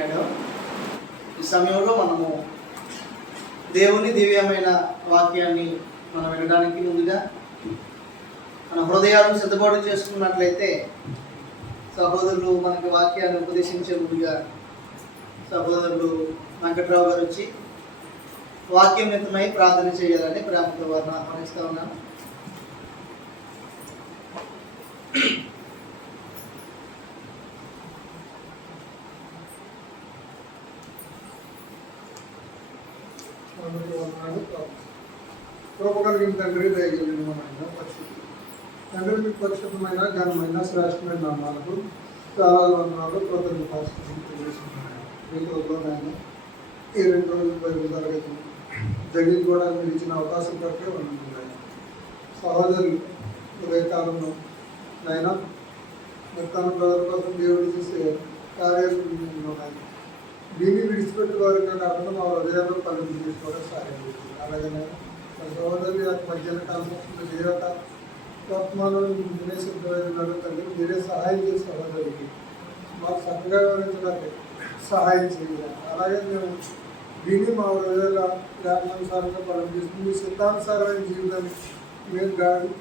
ఈ సమయంలో మనము దేవుని దివ్యమైన వాక్యాన్ని మనం వినడానికి ముందుగా మన హృదయాలను సిద్ధపాటు చేసుకున్నట్లయితే సహోదరులు మనకి వాక్యాన్ని ఉపదేశించే ముందుగా సహోదరులు వెంకట్రావు గారు వచ్చి వాక్యం నిమిత్తమై ప్రార్థన చేయాలని ప్రేమతో వారిని ఆహ్వానిస్తూ ఉన్నాను. కృప కలిగిన తండ్రి, దయగలిగిన పరిస్థితి తండ్రి, మీకు పరిశుద్ధమైన ఘనమైన శ్రేష్టమైన నామాలకు చాలా వందనాలు కృతజ్ఞతాస్తుతులు తెలియజేస్తున్నాను. మీతోనైనా ఈ 2 రోజుల బైబిల్ తరగతి జరిగించుకోవడానికి మీరు ఇచ్చిన అవకాశం కొరకే ఉన్నాయి. సహోదరులు ఉదయకాలంలో నైనా తన ప్రజల కోసం దేవుడు చేసే కార్యాలు ఉన్నాయి. దీన్ని విడిచిపెట్టే వారిగా కాకుండా మా హృదయాల్లో పనులు చేసుకోవడం సహాయం చేస్తుంది. అలాగే సహోదరులు మధ్యాహ్న కాలంలో దేవత వర్తమానం సిద్ధమైనాడు తండ్రి, మీరే సహాయం చేసి సహోదరులకి మాకు చక్కగా వివరించడానికి సహాయం చేయాలి. అలాగే మేము దీన్ని మా హృదయాల జ్ఞానానుసారంగా పనులు చేస్తుంది. మీ సిద్ధానుసారమైన జీవితాన్ని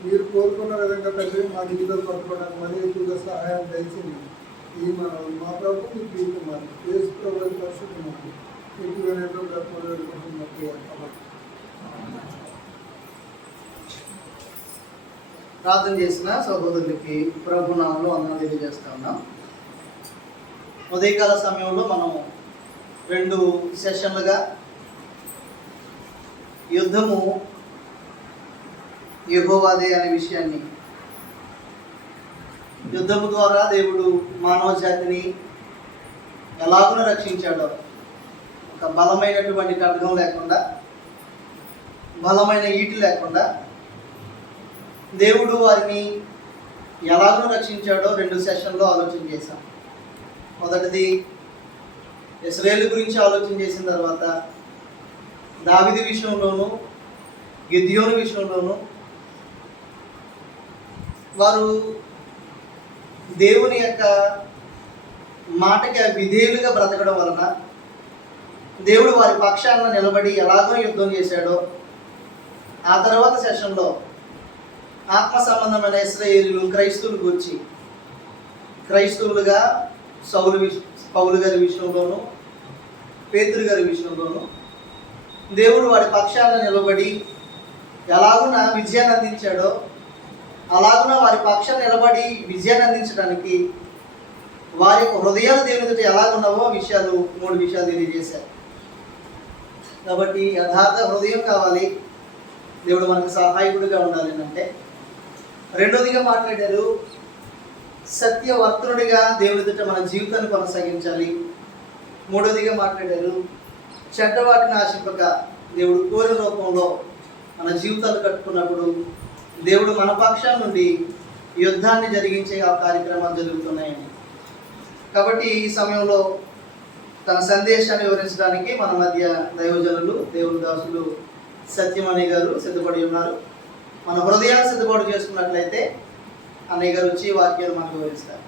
మీరు కోరుకున్న విధంగా తండ్రి మా జీవితాలు పట్టుకోవడానికి మరీ ఎక్కువగా సహాయం దయచేయండి. ఈ మా ప్రభుత్వం మీకు తీసుకున్నారు యేసు ప్రభుత్వ పరిశుద్ధం ప్రార్థన చేసిన సహోదరులకి ప్రభునామంలో వందనాలు తెలియజేస్తా ఉన్నాం. ఉదయకాల సమయంలో మనం 2 సెషన్లుగా యుద్ధము యెహోవాదే అనే విషయాన్ని, యుద్ధము ద్వారా దేవుడు మానవ జాతిని ఎలాగో రక్షించాడో, ఒక బలమైనటువంటి ఖడ్గం లేకుండా, బలమైన ఈటి లేకుండా దేవుడు వారిని ఎలాగో రక్షించాడో 2 సెషన్లో ఆలోచన చేశాం. మొదటిది ఇశ్రాయేలు గురించి ఆలోచన చేసిన తర్వాత దావీదు విషయంలోనూ గిద్యోను విషయంలోనూ వారు దేవుని యొక్క మాటకి విధేయులుగా బ్రతకడం వలన దేవుడు వారి పక్షాన నిలబడి ఎలాగో యుద్ధం చేశాడో, ఆ తర్వాత సెషన్లో ఆత్మ సంబంధమైన ఇశ్రాయేలీయులు క్రైస్తవులు గురించి, క్రైస్తవులుగా పౌలు గారి విషయంలోనూ పేతురు గారి విషయంలోనూ దేవుడు వారి పక్షాన నిలబడి ఎలాగున విజయాన్ని అందించాడో, అలాగున వారి పక్షాన నిలబడి విజయాన్ని అందించడానికి వారి యొక్క హృదయాలు దేవునితో ఎలాగున్నావో 3 విషయాలు తెలియజేశారు. కాబట్టి యథార్థ హృదయం కావాలి, దేవుడు మనకు సహాయకుడిగా ఉండాలి అంటే. రెండోదిగా మాట్లాడారు, సత్యవర్తనుడిగా దేవుని ఎదుట మన జీవితాన్ని కొనసాగించాలి. మూడోదిగా మాట్లాడారు, చెడ్డవాటిని ఆశింపక దేవుడు కోరిన రూపంలో మన జీవితాలు కట్టుకున్నప్పుడు దేవుడు మన పక్షాల నుండి యుద్ధాన్ని జరిగించే ఆ కార్యక్రమాలు జరుగుతున్నాయని. కాబట్టి ఈ సమయంలో తన సందేశాన్ని వివరించడానికి మన మధ్య దైవజనులు, దేవుని దాసులు సత్యమణి గారు సిద్ధపడి ఉన్నారు. మన హృదయాన్ని సిద్ధపాటు చేసుకున్నట్లయితే అన్నయ్య గారు వచ్చి వాక్యాలు మనకు వివరిస్తారు.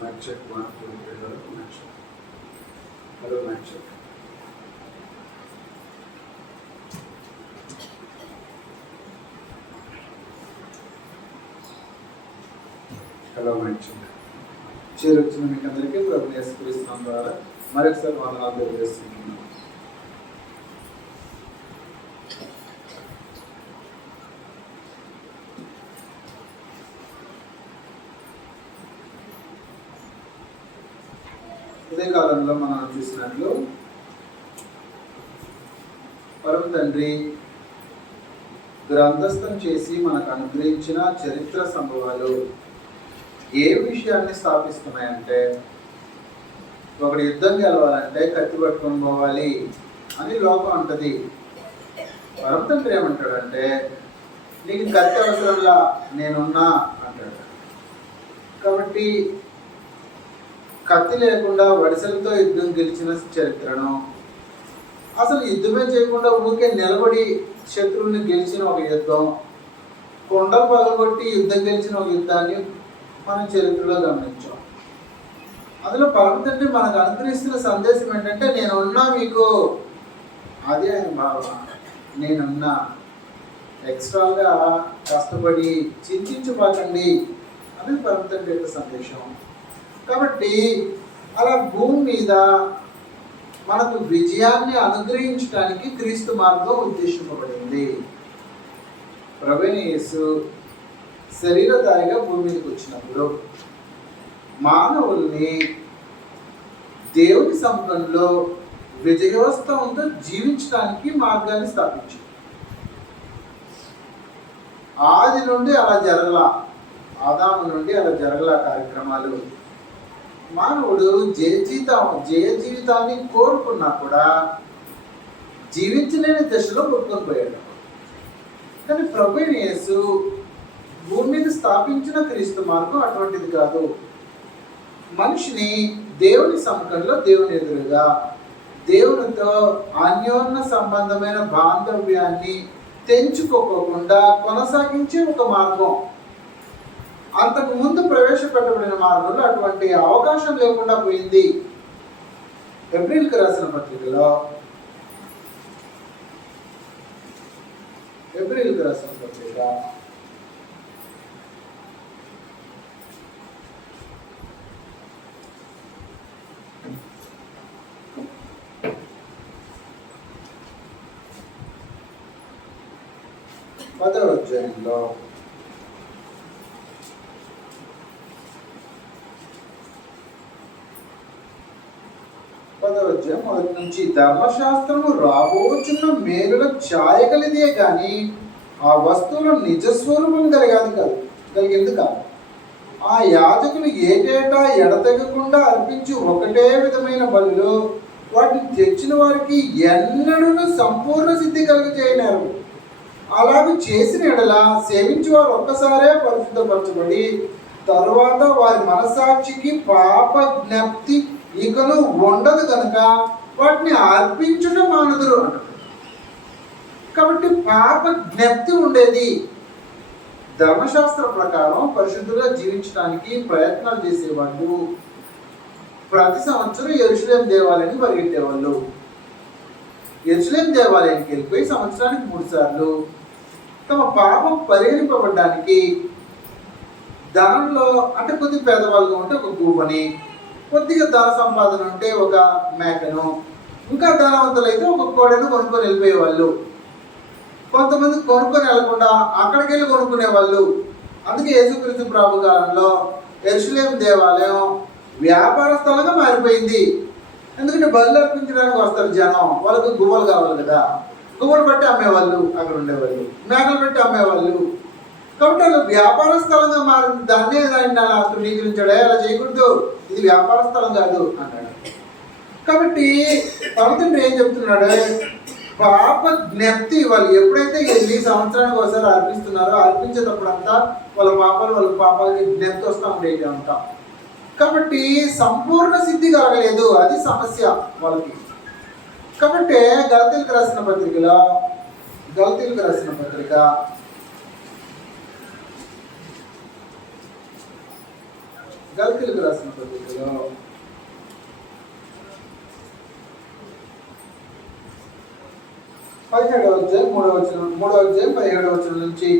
Mic check 1 2 3 hello mic check. Hello mic check. Hello mic check. చేరొచ్చిన మీకు అందరికీ ప్రభువు యేసు క్రీస్తు నామమున ద్వారా మరొకసారి వందనాలు తెలియజేస్తున్నాను. ఇదే కాలంలో మనం చూసినట్లు పరమ తండ్రి గ్రంథస్థం చేసి మనకు అనుగ్రహించిన చరిత్ర సంభవాలు ఏ విషయాన్ని స్థాపిస్తున్నాయంటే ఒకడు యుద్ధం గెలవాలంటే కత్తి పట్టుకొని పోవాలి అని లోకం అంటది. పరమతండ్రి ఏమంటాడంటే నీకు కత్తి అవసరంలా నేనున్నా అంటాడు. కాబట్టి కత్తి లేకుండా వడిసెలతో యుద్ధం గెలిచిన చరిత్రను, అసలు యుద్ధమే చేయకుండా ఊరికే నిలబడి శత్రువుని గెలిచిన ఒక యుద్ధం, కొండలు పగలగొట్టి యుద్ధం గెలిచిన ఒక యుద్ధాన్ని మనం చరిత్రలో గమనించాం. అందులో పరమతండ్రి మనకు అనుగ్రహిస్తున్న సందేశం ఏంటంటే నేనున్నా మీకు, అదే ఆయన భావన. నేనున్నా, ఎక్స్ట్రాగా కష్టపడి చింతించుకోకండి అనేది పరమతండ్రి యొక్క సందేశం. కాబట్టి అలా భూమి మీద మనకు విజయాన్ని అనుగ్రహించడానికి క్రీస్తు మార్గం ఉద్దేశింపబడింది. ప్రభువైన యేసు శరీరధారిగా భూమి మీదకి వచ్చినప్పుడు మానవుల్ని దేవుని సముఖంలో విజయోత్సవంతో జీవించడానికి మార్గాన్ని స్థాపించింది. ఆది నుండి అలా జరగల, ఆదాము నుండి అలా జరగల కార్యక్రమాలు. మానవుడు జయ జీవితాన్ని కోరుకున్నా కూడా జీవించలేని దశలో కొట్టుకొని పోయాడు. కానీ ప్రభువైన యేసు భూమి మీద స్థాపించిన క్రీస్తు మార్గం అటువంటిది కాదు. మనిషిని దేవుని సముఖంలో, దేవుని ఎదురుగా దేవునితో అన్యోన్య సంబంధమైన బాంధవ్యాన్ని తెంచుకోకుండా కొనసాగించే ఒక మార్గం. అంతకు ముందు ప్రవేశపెట్టబడిన మార్గంలో అటువంటి అవకాశం లేకుండా పోయింది. ఏప్రిల్కి రాసిన పత్రికలో పదవ అధ్యాయంలో 10వ అధ్యాయం మొదటి నుంచి ధర్మశాస్త్రము రాబోచున్న మేలుల ఛాయ కలిదే కానీ ఆ వస్తువుల నిజస్వరూపం కలిగింది కాదు. ఆ యాజకులు ఏటేటా ఎడతెగకుండా అర్పించి ఒకటే విధమైన బలులు వాటిని తెచ్చిన వారికి ఎన్నడూ సంపూర్ణ సిద్ధి కలుగజేయలేరు. అలాగే చేసిన ఎడల సేవించి వారు ఒక్కసారే పరిశుద్ధపరచబడి తరువాత వారి మనసాక్షికి పాప జ్ఞప్తి ఇకను ఉండదు కనుక వాటిని అర్పించడం మానదురు అంటారు. కాబట్టి పాప జ్ఞప్తి ఉండేది. ధర్మశాస్త్ర ప్రకారం పరిశుద్ధులుగా జీవించడానికి ప్రయత్నాలు చేసేవాళ్ళు ప్రతి సంవత్సరం యెరూషలేము దేవాలయానికి పరిగెట్టేవాళ్ళు. యెరూషలేము దేవాలయానికి వెళ్ళిపోయి సంవత్సరానికి 3 సార్లు తమ పాపం పరిగణింపబడ్డానికి ధనంలో అంటే కొద్దిగా పేదవాళ్ళుగా ఉంటే ఒక గూబని, కొద్దిగా ధన సంపాదన ఉంటే ఒక మేకను, ఇంకా ధనవంతులైతే ఒక కోడెను కొనుక్కొని వెళ్ళిపోయేవాళ్ళు. కొంతమంది కొనుక్కొని వెళ్ళకుండా అక్కడికి వెళ్ళి కొనుక్కునే వాళ్ళు. అందుకే యేసుక్రీస్తు ప్రభు కాలంలో యెరూషలేము దేవాలయం వ్యాపార స్థలంగా మారిపోయింది. ఎందుకంటే బలులు అర్పించడానికి వస్తారు జనం, వాళ్ళకు గువ్వలు కావాలి కదా, గువ్వలు బట్టి అమ్మేవాళ్ళు, అక్కడ ఉండేవాళ్ళు మేకలు పెట్టి అమ్మేవాళ్ళు. కాబట్టి వాళ్ళు వ్యాపార స్థలంగా మారింది. దాన్నే ఆయన అలా తృణీకరించాడు, అలా చేయకూడదు, ఇది వ్యాపార స్థలం కాదు అన్నాడు. కాబట్టి పరమతండ్రి ఏం చెప్తున్నాడు, పాప జ్ఞప్తి వాళ్ళు ఎప్పుడైతే వెళ్ళి సంవత్సరానికి ఒకసారి అర్పిస్తున్నారో అర్పించేటప్పుడంతా వాళ్ళ పాపాలకి జ్ఞప్తి వస్తూ ఉండేది అంతా. కాబట్టి సంపూర్ణ సిద్ధి కలగలేదు, అది సమస్య వాళ్ళకి. కాబట్టి గలతీయులకు రాసిన పత్రికలో గలతీయులకు రాసిన పత్రిక 17వ అధ్యాయం 3వ అధ్యాయం 17వ వచనం నుంచి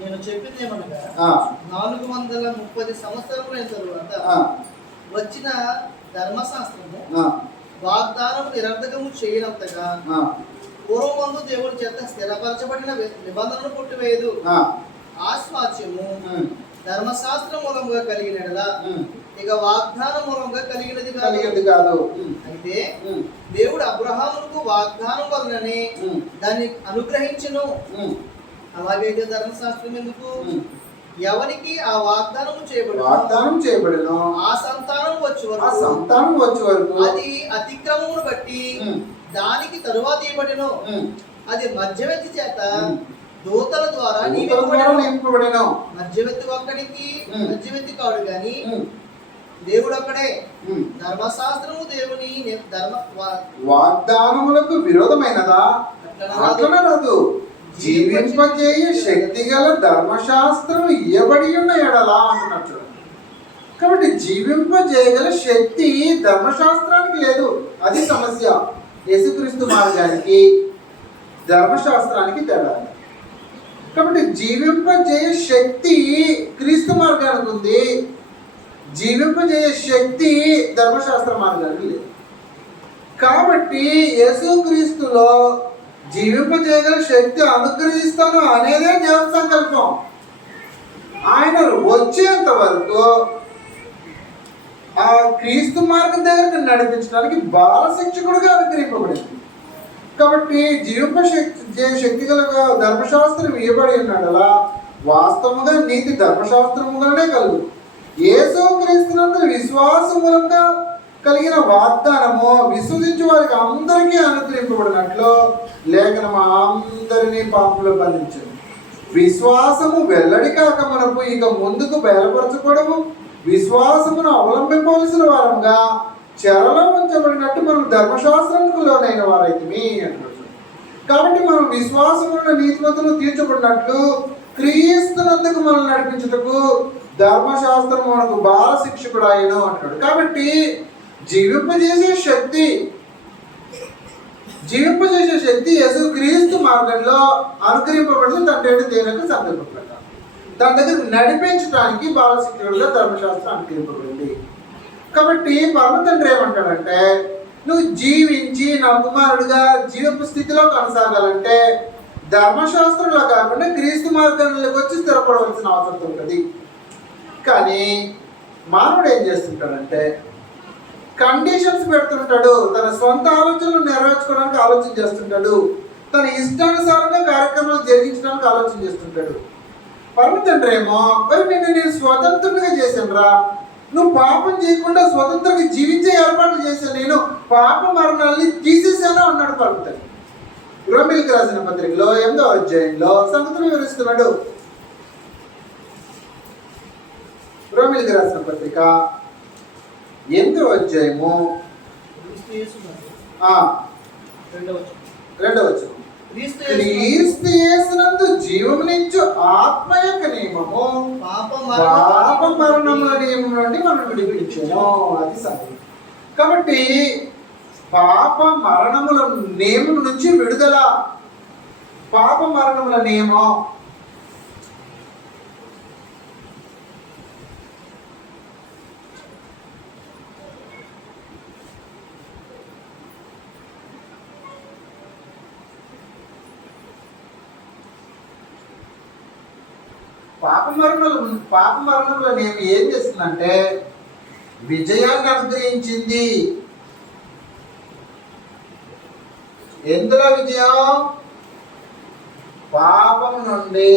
నేను చెప్పింది ఏమనగా 430 సంవత్సరముల తరువాత వచ్చిన ధర్మశాస్త్రము వాగ్దానం నిరర్ధకము చేయనంతగా పూర్వమందు దేవుడి చేత స్థిరపరచబడిన నిబంధనలు పుట్టివేయదు. ఆస్వాస్యము ధర్మశాస్త్రం మూలంగా కలిగినదా ఇక వాగ్దాన మూలంగా కలిగినది కాదు. అయితే దేవుడు అబ్రహాముకు వాగ్దానం వలననే దాన్ని అనుగ్రహించును. అలాగైతే ధర్మశాస్త్రం ఎందుకు? ఎవరికి ఆ వాగ్దానం చేయబడి వాగ్దానం చేయబడినో ఆ సంతానం వచ్చే ఆ వరకు సంతానం వచ్చే వరకు అది అతిక్రమమును బట్టి ఉమ్, దానికి తరువాత ఇవ్వబడిను. ఉమ్, అది మధ్యవర్తి చేత ఉమ్. దూతల ద్వారా దూతల ద్వారా నింపబడినో. మధ్యవర్తి ఒక్కడికి ఉమ్. మధ్యవర్తి కాడు గాని ఉమ్, దేవుడు ఒక్కడే. ఉమ్. ధర్మశాస్త్రము దేవుని వాగ్దానములకు విరోధమైనదా? అట్లనే రాదు. జీవింపజేయ శక్తి గల ధర్మశాస్త్రం ఇవ్వబడి ఉన్న ఎడలా అంటున్నారు చూడండి. కాబట్టి జీవింపజేయగల శక్తి ధర్మశాస్త్రానికి లేదు. అది సమస్య. యేసుక్రీస్తు మార్గానికి ధర్మశాస్త్రానికి తేడా. కాబట్టి జీవింపజేయ శక్తి క్రీస్తు మార్గానికి ఉంది, జీవింపజేయ శక్తి ధర్మశాస్త్ర మార్గానికి లేదు. కాబట్టి యేసుక్రీస్తులో జీవింపజేయగల శక్తి అనుగ్రహిస్తాను అనేదే దేవుని సంకల్పం. ఆయన వచ్చేంత వరకు ఆ క్రీస్తు మార్గం దగ్గరకు నడిపించడానికి బాల శిక్షకుడుగా అనుగ్రహింపబడింది. కాబట్టి శక్తి గల ధర్మశాస్త్రం ఇవ్వబడి ఉన్నాడలా వాస్తవంగా నీతి ధర్మశాస్త్రముగానే కలుగు. యేసుక్రీస్తునందు విశ్వాసం మూలంగా కలిగిన వాగ్దానము విశ్వసించే వారికి అందరికీ అనుగ్రహింపబడినట్లు లేఖనం అందరినీ పాపంలో బంధించింది. విశ్వాసము వెల్లడి కాక మనకు ఇక ముందుకు బయలుపరచకూడము. విశ్వాసమును అవలంబింపవలసిన వారంగా చెరలో ఉంచబడినట్టు మనం ధర్మశాస్త్రానికి లోనైన వారైతే అంటున్నారు. కాబట్టి మనం విశ్వాసమున్న నీతిమంతులు తీర్చబడినట్లు క్రీస్తునందుకు మనం నడిపించుటకు ధర్మశాస్త్రం మనకు బాల శిక్షకుడు ఆయన అంటున్నాడు. కాబట్టి జీవింపజేసే శక్తి యేసు క్రీస్తు మార్గంలో అనుగ్రహింపబడింది. తండ్రి దేవునికి సంకల్ప ప్రకారం దాని దగ్గర నడిపించడానికి బాల శిక్షకుడుగా ధర్మశాస్త్రం అనుగ్రహింపబడింది. కాబట్టి పరమ తండ్రి ఏమంటాడంటే, నువ్వు జీవించి నా కుమారుడిగా జీవపు స్థితిలో కొనసాగాలంటే ధర్మశాస్త్రంలో కాకుండా క్రీస్తు మార్గంలోకి వచ్చి స్థిరపడవలసిన అవసరం ఉంటుంది. కానీ మానవుడు ఏం చేస్తుంటాడంటే కండిషన్స్ పెడుతుంటాడు. తన సొంత ఆలోచనలు నెరవేర్చుకోవడానికి ఆలోచన చేస్తుంటాడు. తన ఇష్టానుసారంగా కార్యక్రమాలు జరిగించడానికి ఆలోచన చేస్తుంటాడు. పరమ తండ్రి ఏమో మరి నేను స్వతంత్రంగా చేశాను రా, నువ్వు పాపం చేయకుండా స్వతంత్రంగా జీవించే ఏర్పాట్లు చేశాను, నేను పాప మరణాలని తీసేసాను అన్నాడు పరమ తండ్రి. రోమిలికి రాసిన పత్రికలో 8వ అధ్యాయంలో సంగతులు వివరిస్తున్నాడు. రోమిలికి రాసిన పత్రిక 8వ అధ్యాయము 2వ వచనం. క్రీస్తు యేసునందు జీవమునిచ్చు ఆత్మ యొక్క నియమము పాప మరణముల నియమం నుండి మనం విడిపించాము. అది సత్యం. కాబట్టి పాప మరణముల నియమం నుంచి విడుదల. పాప మరణముల నియమం పాప మరణంలో నేను ఏం చేస్తుందంటే విజయాన్ని అనుగ్రహించింది. ఎందులో విజయం? పాపం నుండి,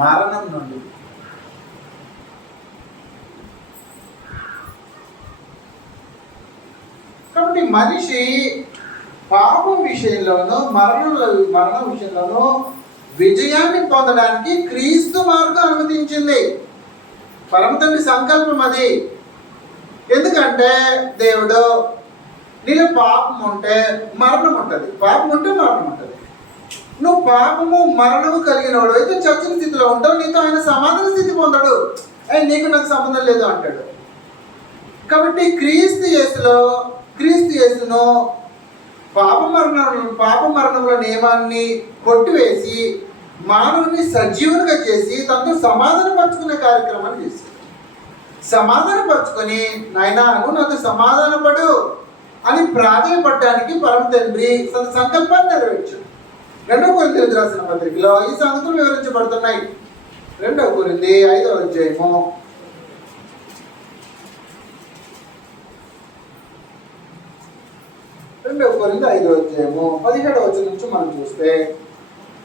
మరణం నుండి. కాబట్టి మనిషి పాపం విషయంలోనూ మరణం విషయంలోనూ విజయాన్ని పొందడానికి క్రీస్తు మార్గం అనుమతించింది. పరమ తండ్రి సంకల్పం అది. ఎందుకంటే దేవుడు నీలో పాపం ఉంటే మరణం ఉంటుంది, పాపం ఉంటే మరణం ఉంటుంది. నువ్వు పాపము మరణము కలిగిన వాడు అయితే చచ్చిన స్థితిలో ఉంటావు, నీతో ఆయన సమాధాన స్థితి పొందడు. నీకు నాకు సంబంధం లేదు అంటాడు. కాబట్టి క్రీస్తు యేసును పాప మరణంలో నియమాన్ని కొట్టివేసి మానవుని సజీవునిగా చేసి తనతో సమాధానపరుచుకునే కార్యక్రమాన్ని చేశాడు. సమాధానపరుచుకొని నాయనా నువ్వు నాతో సమాధానపడు అని ప్రాధాన్యపడడానికి పరమ తండ్రి తన సంకల్పాన్ని నెరవేర్చాడు. 2వ కొరింథీయులకు రాసిన పత్రికలో ఈ సంగతులు వివరించబడుతున్నాయి. 2వ కొరింథీ 5వ అధ్యాయము 5వ అధ్యాయము 17వ వచనం నుంచి మనం చూస్తే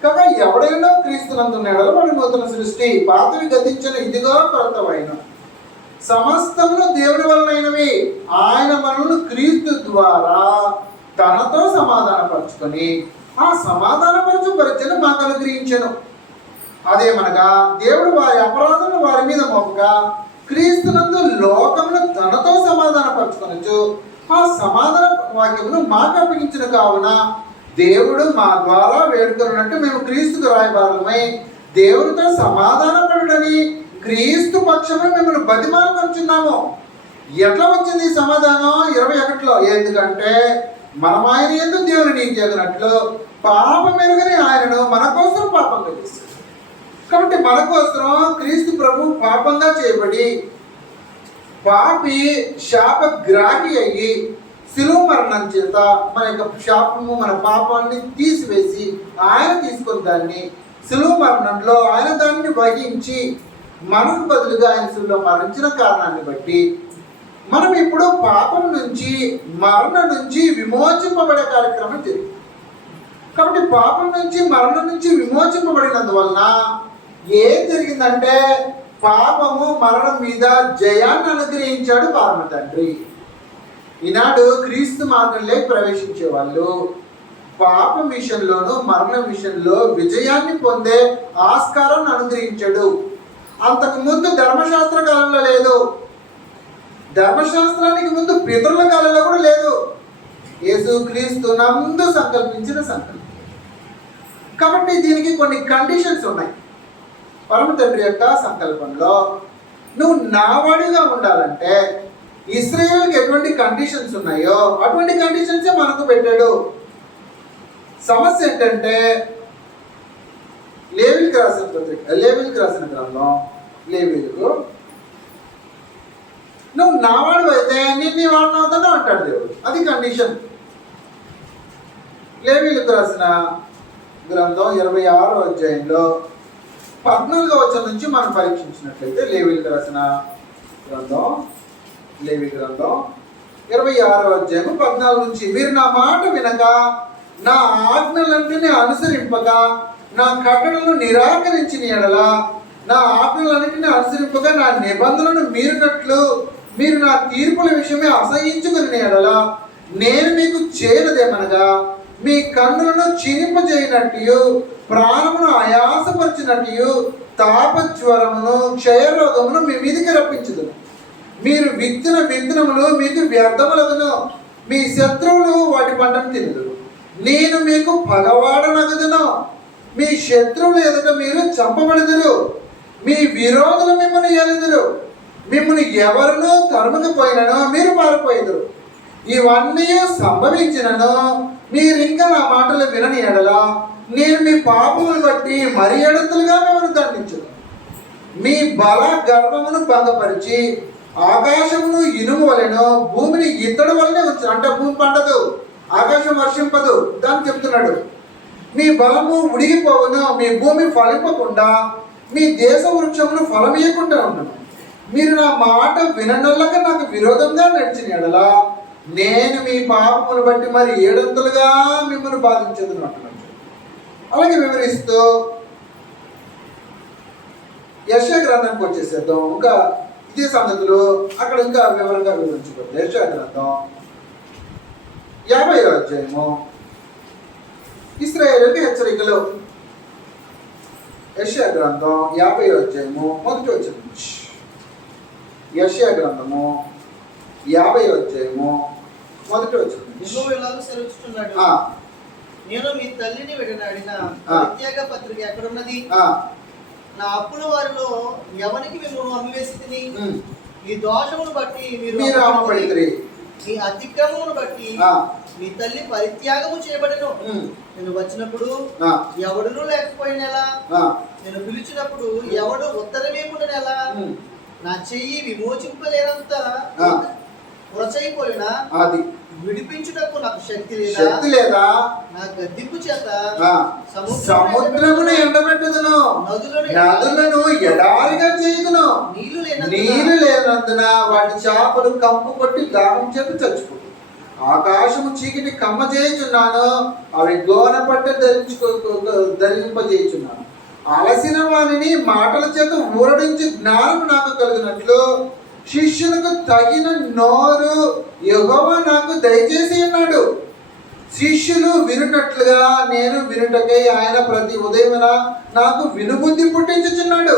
కాగా ఎవడైనా క్రీస్తునందున్నాడో వాడు నూతన సృష్టి, పాతవి గతించిన, ఇదిగో కొత్తవైన సమస్తమును దేవుని వలనైనవి. ఆయన మనల్ని క్రీస్తు ద్వారా తనతో సమాధానపరుచుకొని ఆ సమాధానపరచు పరిచయం మాకు అనుగ్రహించెను. అదేమనగా దేవుడు వారి అపరాధములు వారి మీద మోపగా క్రీస్తునందు లోకమును తనతో సమాధానపరచుకొనొచ్చు ఆ సమాధాన వాక్యమును మాకు అప్పగించిన కావున దేవుడు మా ద్వారా వేడుకొనున్నట్టు మేము క్రీస్తుకు రాయబారులమై దేవునితో సమాధానపడుడని క్రీస్తు పక్షమును మిమ్మల్ని బతిమాలుకొనుచున్నాము. ఎట్లా వచ్చింది ఈ సమాధానం? 21లో, ఎందుకంటే మనం ఆయన యందు దేవుని నీతి ఎగినట్లు పాపం ఎరుగని ఆయనను మన కోసం పాపంగా చేశాడు. కాబట్టి మన కోసం క్రీస్తు ప్రభు పాపంగా చేయబడి పాపి శాపగ్రాహి అయ్యి శిలువ మరణం చేత మన యొక్క శాపము మన పాపాన్ని తీసివేసి ఆయన తీసుకుని దాన్ని శిలువ మరణంలో ఆయన దాన్ని వహించి మనకు బదులుగా ఆయన శిలువలో మరణించిన కారణాన్ని బట్టి మనం ఇప్పుడు పాపం నుంచి మరణం నుంచి విమోచింపబడే కార్యక్రమం జరిగింది. కాబట్టి పాపం నుంచి మరణం నుంచి విమోచింపబడినందువలన ఏం జరిగిందంటే పాపము మరణం మీద జయాన్ని అనుగ్రహించాడు పరమ తండ్రి. ఈనాడు క్రీస్తు మార్గంలోకి ప్రవేశించే వాళ్ళు పాపం విషయంలోనూ మరణం విషయంలో విజయాన్ని పొందే ఆస్కారాన్ని అనుగ్రహించాడు. అంతకు ముందు ధర్మశాస్త్ర కాలంలో లేదు, ధర్మశాస్త్రానికి ముందు పితరుల కాలంలో కూడా లేదు. యేసు క్రీస్తు నందు సంకల్పించిన సంకల్పం. కాబట్టి దీనికి కొన్ని కండిషన్స్ ఉన్నాయి. పరమ తండ్రి యొక్క సంకల్పంలో నువ్వు నావాడిగా ఉండాలంటే ఇశ్రాయేలుకి ఎటువంటి కండిషన్స్ ఉన్నాయో అటువంటి కండిషన్సే మనకు పెట్టాడు. సమస్య ఏంటంటే లేవీయులకు రాసిన గ్రంథం లేవీయులకు నువ్వు నావాడు అయితే నేను నీ వాడిని అవుతాను అంటాడు దేవుడు. అది కండిషన్. లేవీయులకు రాసిన గ్రంథం 26వ అధ్యాయంలో 14వ వచనం నుంచి మనం పరీక్షించినట్లయితే లేవీయులకు రాసిన గ్రంథం లేవీ గ్రంథం 26వ అధ్యాయం 14 నుంచి, మీరు నా మాట వినక నా ఆజ్ఞలన్నిటిని అనుసరింపక నా కట్టడలను నిరాకరించిన ఎడల నా ఆజ్ఞలన్నిటిని అనుసరింపగా నా నిబంధనలను మీరినట్లు మీరు నా తీర్పుల విషయమే అసహించుకుని ఎడల నేను మీకు చేయనదేమనగా మీ కన్నులను క్షీణింపజేయనట్టు ప్రాణమును ఆయాసపరిచినట్టు తాపజ్వరమును క్షయరోగమును మీ మీదికి రప్పించుదును. మీరు విత్తిన విత్తనములు మీకు వ్యర్థములగును, మీ శత్రువులు వాటి పంటను తినదురు. నేను మీకు పగవాడనగుదును, మీ శత్రువులు ఎదుట మీరు చంపబడుదురు, మీ విరోధులు మిమ్మల్ని ఏలుదురు, మిమ్మల్ని ఎవరునూ తరుముకుపోయినను మీరు పారిపోయేదురు. ఇవన్నీ సంభవించినను మీరు ఇంకా నా మాటలు వినని ఎడల నేను మీ పాపమును బట్టి మరి ఎడతలుగా మిమ్మల్ని దండించును. మీ బల గర్వమును భంగపరిచి ఆకాశమును ఇనుము వలెను భూమిని ఇత్తడి వలనే ఉంచును. అంటే భూమి పండదు, ఆకాశం వర్షింపదు, దాన్ని చెప్తున్నాడు. మీ బలము ఉడిగిపోవును, మీ భూమి ఫలింపకుండా మీ దేశ వృక్షమును ఫలమీయకుండా ఉండను. మీరు నా మాట విననొల్లక నాకు విరోధంగా నడిచిన ఎడల నేను మీ పాపమును బట్టి మరి ఏడంతలుగా మిమ్మల్ని బాధించదును అంటున్నాడు. అలాగే వివరిస్తూ యెషయా గ్రంథానికి వచ్చేసేద్దాం. ఇంకా ఇదే సంగతులు అక్కడ ఇంకా వివరంగా వివరించబడుతుంది. యెషయా గ్రంథం 50వ అధ్యాయము ఇశ్రాయేలుకి హెచ్చరికలు. యెషయా గ్రంథం 50వ అధ్యాయము 1వ వచనం. యెషయా గ్రంథము 50వ అధ్యాయము 1వ వచనం. యెహోవా ఇలాగ సెలవిస్తున్నాడు, నేను మీ తల్లిని విడనాడిన ప్రత్యేక పత్రిక ఎక్కడున్నది? నా అప్పుల వారిలో ఎవరికి మిమ్మల్ని అమ్మివేసి మీ దోషమును బట్టి మీరు అమ్మబడితిరి, మీ అతిక్రమమును బట్టి మీ తల్లి పరిత్యాగము చేయబడను. నేను వచ్చినప్పుడు ఎవడునూ లేకపోయినలా, నేను పిలిచినప్పుడు ఎవడు ఉత్తరమేముండనేలా, నా చెయ్యి విమోచింపలేనంత పురచైపోయినా అది విడిపించుటకు నాకు శక్తి లేదా, నా గద్దింపు చేత సముద్రమును ఎండబెట్టుదును, నదులను ఎడారిగా చేయుదును, నీళ్లు లేనందున వాటి చేపలు కంపు కొట్టి దాహం చేత చచ్చిపోతుంది. ఆకాశము చీకటి కమ్మ చేయుచున్నాను, అవి గోనె పట్ట ధరింపజేయుచున్నాను. అలసిన వానిని మాటల చేత ఊరడించి జ్ఞానం నాకు కలిగినట్లు శిష్యులకు తగిన నోరు యెహోవా నాకు దయచేసి ఉన్నాడు. శిష్యులు వినున్నట్లుగా నేను వినుటకై ఆయన ప్రతి ఉదయమున నాకు వినుబుద్ధి పుట్టించుచున్నాడు.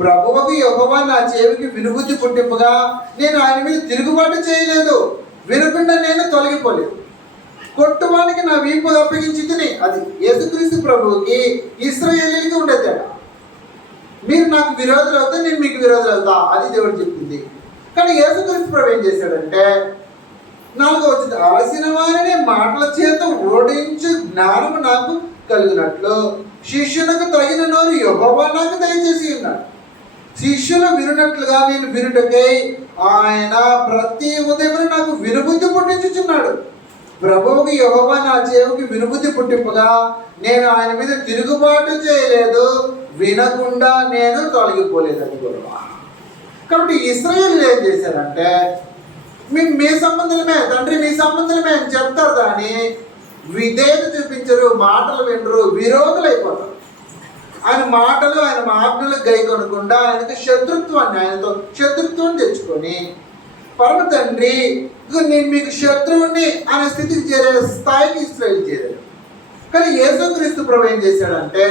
ప్రభువుకు యెహోవా నా చెవికి వినుబుద్ధి పుట్టింపగా నేను ఆయన మీద తిరుగుబాటు చేయలేదు, వినకుండా నేను తొలగిపోలేదు. కొట్టువానికి నా వీపు అప్పగించి తిని, అది యేసుక్రీస్తు ప్రభువుకి ఇశ్రాయేలీయులకి ఉండే తేడా. మీరు నాకు విరోధులు అవుతా, నేను మీకు విరోధులు అవుతా, అది దేవుడు చెప్పింది. కానీ యేసుక్రీస్తు ప్రభు ఏం చేశాడంటే 4వ వచనం, అలసిన వారిని మాటల చేత ఓడించు జ్ఞానము నాకు కలిగినట్లు శిష్యులకు తగిన నోరు యెహోవా నాకు దయచేసి ఉన్నాడు. శిష్యులు వినున్నట్లుగా నేను వినుటకై ఆయన ప్రతి ఉదయం నాకు వినుబుద్ధి పుట్టించుచున్నాడు. ప్రభువుకి యెహోవా నా చెవికి వినుబుద్ధి పుట్టింపగా నేను ఆయన మీద తిరుగుబాటు చేయలేదు, వినకుండా నేను తొలగిపోలేదు. అది కూడా కాబట్టి ఇశ్రాయేలీయులు ఏం చేశారంటే మీ సంబంధులమే తండ్రి, మీ సంబంధులమే అని చెప్తారు, కానీ విధేయత చూపించరు, మాటలు వినరు, విరోధులు అయిపోతారు. ఆయన మాటలు ఆయన ఆజ్ఞలు గైకొనకుండా ఆయనకు ఆయనతో శత్రుత్వం తెచ్చుకొని పరమ తండ్రి నేను మీకు శత్రువుని అనే స్థితికి చేరే స్థాయికి ఇశ్రాయేలు చేరారు. కానీ యేసుక్రీస్తు ప్రభు ఏం చేశాడంటే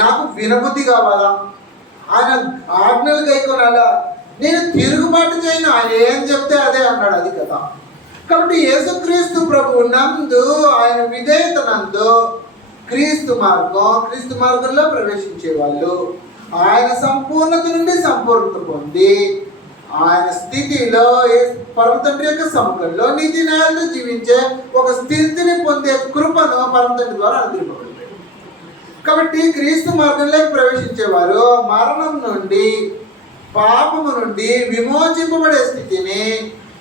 నాకు వినబుద్ధి కావాలా, ఆయన ఆజ్ఞలు గైకొనాలా, నేను తిరుగుబాటు చేయను, ఆయన ఏం చెప్తే అదే అన్నాడు. అది కదా. కాబట్టి యేసుక్రీస్తు ప్రభు నందు ఆయన విధేయత నందు క్రీస్తు మార్గంలో ప్రవేశించే వాళ్ళు ఆయన సంపూర్ణత నుండి సంపూర్ణత పొంది ఆయన స్థితిలో పరమ తండ్రి యొక్క సముఖంలో నీతి న్యాయాలతో జీవించే ఒక స్థితిని పొందే కృపను పరమ తండ్రి ద్వారా అనుగ్రహించబడింది. కాబట్టి క్రీస్తు మార్గంలోకి ప్రవేశించేవారు మరణం నుండి పాపము నుండి విమోచింపబడే స్థితిని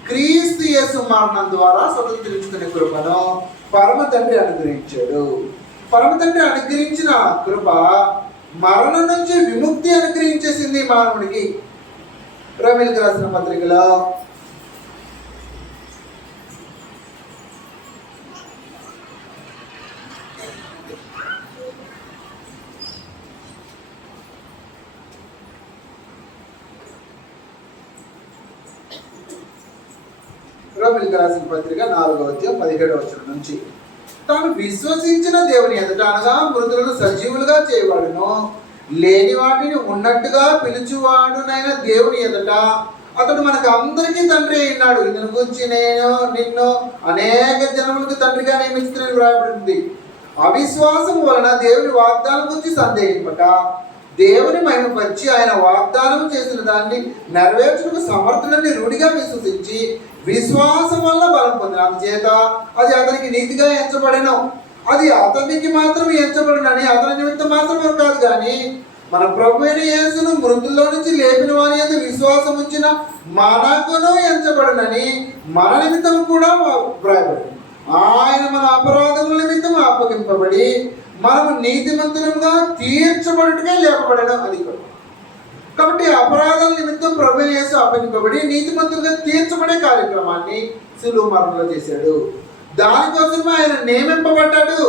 క్రీస్తు యేసు మరణం ద్వారా స్వతంత్రించుకునే కృపను పరమ తండ్రి అనుగ్రహించాడు. పరమ తండ్రి అనుగ్రహించిన కృప మరణం నుంచి విముక్తి అనుగ్రహించేసింది మానవుడికి. రోమీయులకు రాసిన పత్రికలో రోమీయులకు రాసిన పత్రిక 4వ అధ్యాయం 17వ వచనం నుంచి, తాను విశ్వసించిన దేవుని ఎదుట అనగా మృతులను సజీవులుగా చేయవాడును, లేని వాటిని ఉన్నట్టుగా పిలుచువాడునైన దేవుని ఎదుట అతడు మనకు అందరికీ తండ్రి అయినాడు. ఇందును గురించి నిన్ను అనేక జనములకు తండ్రిగా నియమించుకుని వ్రాయబడింది. అవిశ్వాసం వలన దేవుని వాగ్దానం గురించి సందేహింపక దేవుని మహిమపరిచి ఆయన వాగ్దానం చేసిన దాన్ని నెరవేర్చుటకు సమర్థులని రూఢిగా విశ్వసించి విశ్వాసం వల్ల బలం పొందిన, అందుచేత అది అతనికి నీతిగా ఎంచబడెను. అది అతనికి మాత్రం ఎంచబడినని అతని నిమిత్తం మాత్రం కాదు, కానీ మన ప్రభువైన యేసును మృతుల్లో నుంచి లేపిన వారి యందు విశ్వాసం ఉంచిన మనకును ఎంచబడినని మన నిమిత్తం కూడా వ్రాయబడింది. ఆయన మన అపరాధముల నిమిత్తం అప్పగింపబడి మనము నీతిమంతులుగా తీర్చబడుటకే లేపబడను. అది కూడా కాబట్టి అపరాధాల నిమిత్తం ప్రభువైన యేసు అప్పగింపబడి నీతిమంతులుగా తీర్చబడే కార్యక్రమాన్ని సిలువ మరణంలో చేశాడు. దానికోసమే ఆయన నియమింపబడ్డాడు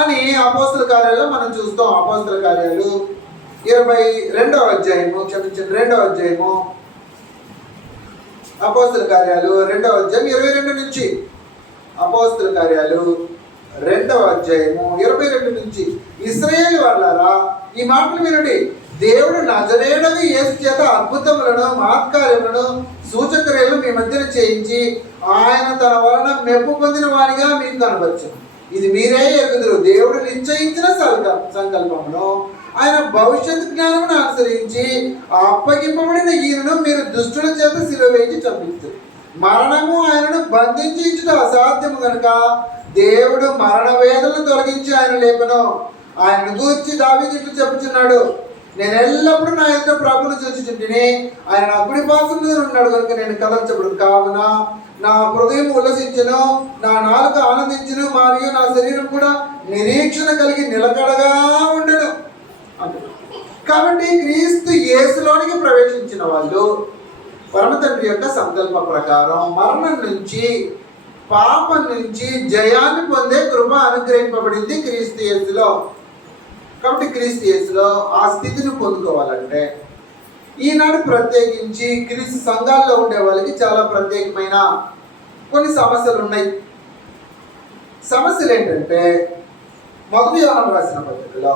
అని అపోస్తల కార్యాల్లో మనం చూస్తాం. అపోస్తల కార్యాలు 22వ అధ్యాయము అపోస్తల కార్యాలు 2వ అధ్యాయం 22 నుంచి, అపోస్తల కార్యాలు 2వ అధ్యాయము 22 నుంచి, ఇశ్రాయేలు వాళ్ళారా ఈ మాటలు వినండి, దేవుడు నజరేయుడగు యేసు చేత అద్భుతములను మహత్కార్యములను సూచక్రియలను మీ మధ్యన చేయించి ఆయన తన వలన మెప్పు పొందిన వారిగా మీకు కనబరచును. ఇది మీరే ఎరుగుదురు. దేవుడు నిశ్చయించిన సంకల్పమును ఆయన భవిష్యత్ జ్ఞానమును అనుసరించి అప్పగింపబడిన ఈయనను మీరు దుష్టుల చేత సిలువ వేయించి చంపిస్తారు. మరణము ఆయనను బంధించి ఇచ్చుట అసాధ్యము కనుక దేవుడు మరణ వేదనను తొలగించి ఆయన లేపను. ఆయన గూర్చి దావీదు ఇట్లు చెప్పుచున్నాడు, నేను ఎల్లప్పుడూ నా ఎదుట ప్రభువును చూచుచుంటిని, ఆయన నా కుడి పార్శ్వము మీద ఉన్నాడు కనుక నేను కదల్చబడను. కావున నా హృదయం ఉల్లసించును, నా నాలుక ఆనందించును, మరియు నా శరీరం కూడా నిరీక్షణ కలిగి నిలకడగా ఉండెను అంటున్నాడు. కాబట్టి క్రీస్తు యేసులోనికి ప్రవేశించిన వాళ్ళు పరమ తండ్రి యొక్క సంకల్ప ప్రకారం మరణం నుంచి పాపం నుంచి జయాన్ని పొందే కృప అనుగ్రహింపబడింది క్రీస్తు యేసులో. కాబట్టి క్రీస్తు యేసులో ఆ స్థితిని పొందుకోవాలంటే ఈనాడు ప్రత్యేకించి క్రీస్తు సంఘాల్లో ఉండే వాళ్ళకి చాలా ప్రత్యేకమైన కొన్ని సమస్యలు ఉన్నాయి. సమస్యలు ఏంటంటే మొదటి యోహాను రాసిన పత్రిక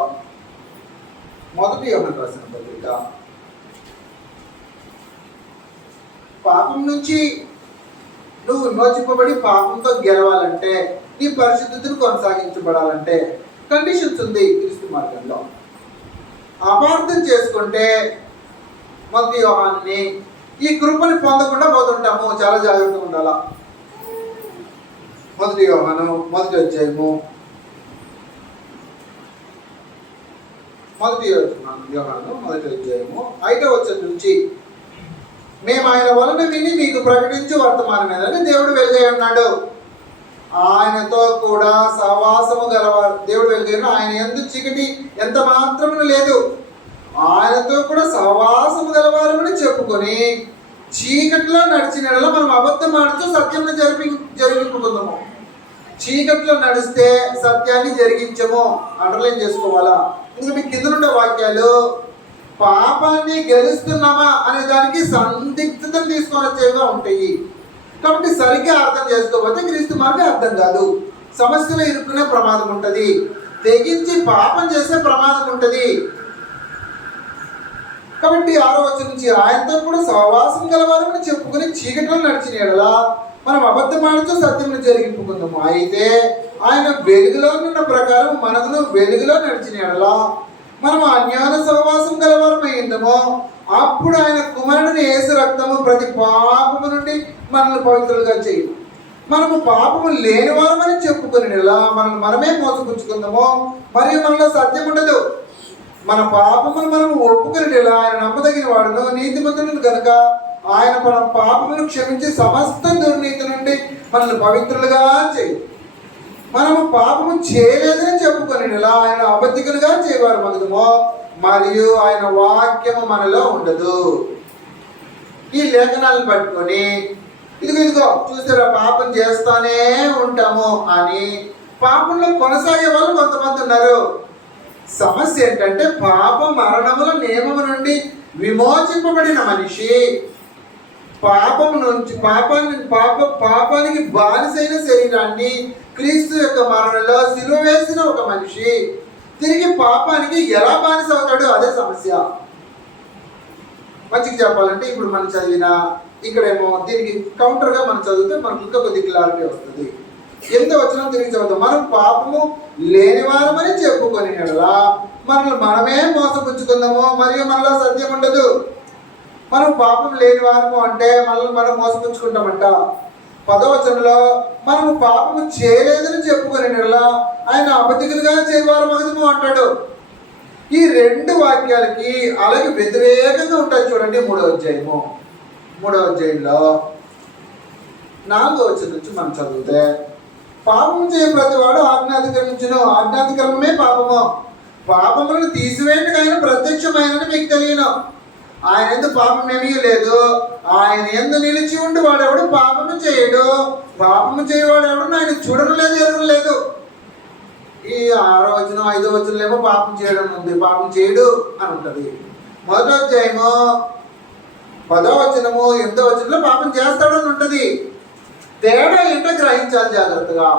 పాపం నుంచి నువ్వు విమోచింపబడి పాపంతో గెలవాలంటే, నీ పరిశుద్ధతను కొనసాగించబడాలంటే కండిషన్స్ ఉంది క్రీస్తు మార్గంలో. అపార్థం చేసుకుంటే మొదటి యోహాన్ని ఈ కృపని పొందకుండా పోతుంటాము. చాలా జాగ్రత్తగా ఉండాలా. మొదటి యోహాను మొదటి అధ్యాయము 5వ వచనం నుంచి, మేము ఆయన వలన విని మీకు ప్రకటించి వర్తమానమేనని దేవుడు వెలుగై ఉన్నాడు. ఆయనతో కూడా సహవాసము గలవారు. దేవుడు వెలుగై ఆయన యందు చీకటి ఎంత మాత్రము లేదు. ఆయనతో కూడా సహవాసము గలవారమని చెప్పుకొని చీకటిలో నడిచిన యెడల మనం అబద్ధం ఆడుతూ సత్యం జరిగించుకుందాము. చీకటిలో నడిస్తే సత్యాన్ని జరిగించము. అండర్లైన్ చేసుకోవాలా. ఇంకా మీ కింద ఉండే వాక్యాలు పాపాన్ని గెలుస్తున్నామా అనే దానికి సందిగ్ధతను తీసుకొని వచ్చేవిగా ఉంటాయి. కాబట్టి సరిగ్గా అర్థం చేసుకోకపోతే క్రీస్తు మార్గం అర్థం కాదు. సమస్యలో ఇరుక్కునే ప్రమాదం ఉంటుంది. తెగించి పాపం చేసే ప్రమాదం ఉంటుంది. కాబట్టి 6వ వచనం నుంచి, ఆయనతో కూడా సహవాసం గలవారని చెప్పుకుని చీకటిలో నడిచిన యెడల మనం అబద్ధమాడుతూ సత్యమును జరిగింపుకుందాము. అయితే ఆయన వెలుగులో ఉన్న ప్రకారం మనకును వెలుగులో నడిచిన యెడల మనం అన్యోన్య సహవాసం గలవారం అయ్యిందమో అప్పుడు ఆయన కుమారుని యేసు రక్తము ప్రతి పాపము నుండి మనల్ని పవిత్రులుగా చేయు. మనము పాపము లేని వారమని చెప్పుకుని మనల్ని మనమే మోసపుచ్చుకుందామో మరియు మనలో సత్యం ఉండదు. మన పాపమును మనం ఒప్పుకుని ఆయన నమ్మదగిన వాడును నీతిమంతులను కనుక ఆయన మన పాపమును క్షమించి సమస్త దుర్నీతి నుండి మనల్ని పవిత్రులుగా చేయి. మనము పాపము చేయలేదని చెప్పుకొని ఆయన అబద్ధికులుగా చేయవారు మగదుమో మరియు ఆయన వాక్యము మనలో ఉండదు. ఈ లేఖనాలను పట్టుకొని ఇదిగో చూసారా పాపం చేస్తానే ఉంటాము అని పాపంలో కొనసాగే వాళ్ళు కొంతమంది ఉన్నారు. సమస్య ఏంటంటే పాప మరణముల నియమము నుండి విమోచింపబడిన మనిషి పాపము నుంచి పాపానికి బానిసైన శరీరాన్ని క్రీస్తు యొక్క మరణంలో సిలువ వేసిన ఒక మనిషి తిరిగి పాపానికి ఎలా బానిస అవుతాడు? అదే సమస్య. మంచిగా చెప్పాలంటే ఇప్పుడు మనం చదివిన ఇక్కడేమో దీనికి కౌంటర్గా మనం చదివితే మనకు ఇంకా కొద్ది క్లారిటీ వస్తుంది. ఎంతో వచ్చినా తిరిగి చదువుతాం. మనం పాపము లేనివారమని చెప్పుకొని మనల్ని మనమే మోసపుచ్చుకుందాము మరియు మనలో సత్యం ఉండదు. మనం పాపం లేని వారము అంటే మనల్ని మనం మోసపుచ్చుకుంటామంట. 10వ వచనంలో మనము పాపము చేయలేదని చెప్పుకొని ఆయన అబద్ధికులుగా చేయవారు మగదుము అంటాడు. ఈ రెండు వాక్యాలకి అలాగే వ్యతిరేకంగా ఉంటాయి. చూడండి 3వ అధ్యాయంలో 4వ వచనం నుంచి మనం చదివితే, పాపం చేయ ప్రతివాడు ఆజ్ఞాధికరించును, ఆజ్ఞాధికరమే పాపము, పాపములను తీసివేయడానికి ఆయన ప్రత్యక్షమైనని మీకు తెలియను. ఆయన ఎందు పాపం ఏమీ లేదు. ఆయన ఎందు నిలిచి ఉండి వాడెవడు పాపము చేయడు, పాపము చేయవాడు ఎవడు ఆయన చూడడం లేదు, ఎరగడం లేదు. ఈ 6వ వచనం 5వ వచనంలో పాపం చేయడం ఉంది, పాపం చేయడు అని ఉంటుంది. 1వ అధ్యాయము 10వ వచనము 8వ వచనంలో పాపం చేస్తాడు అని ఉంటుంది. తేడా ఏంటో గ్రహించాలి జాగ్రత్తగా.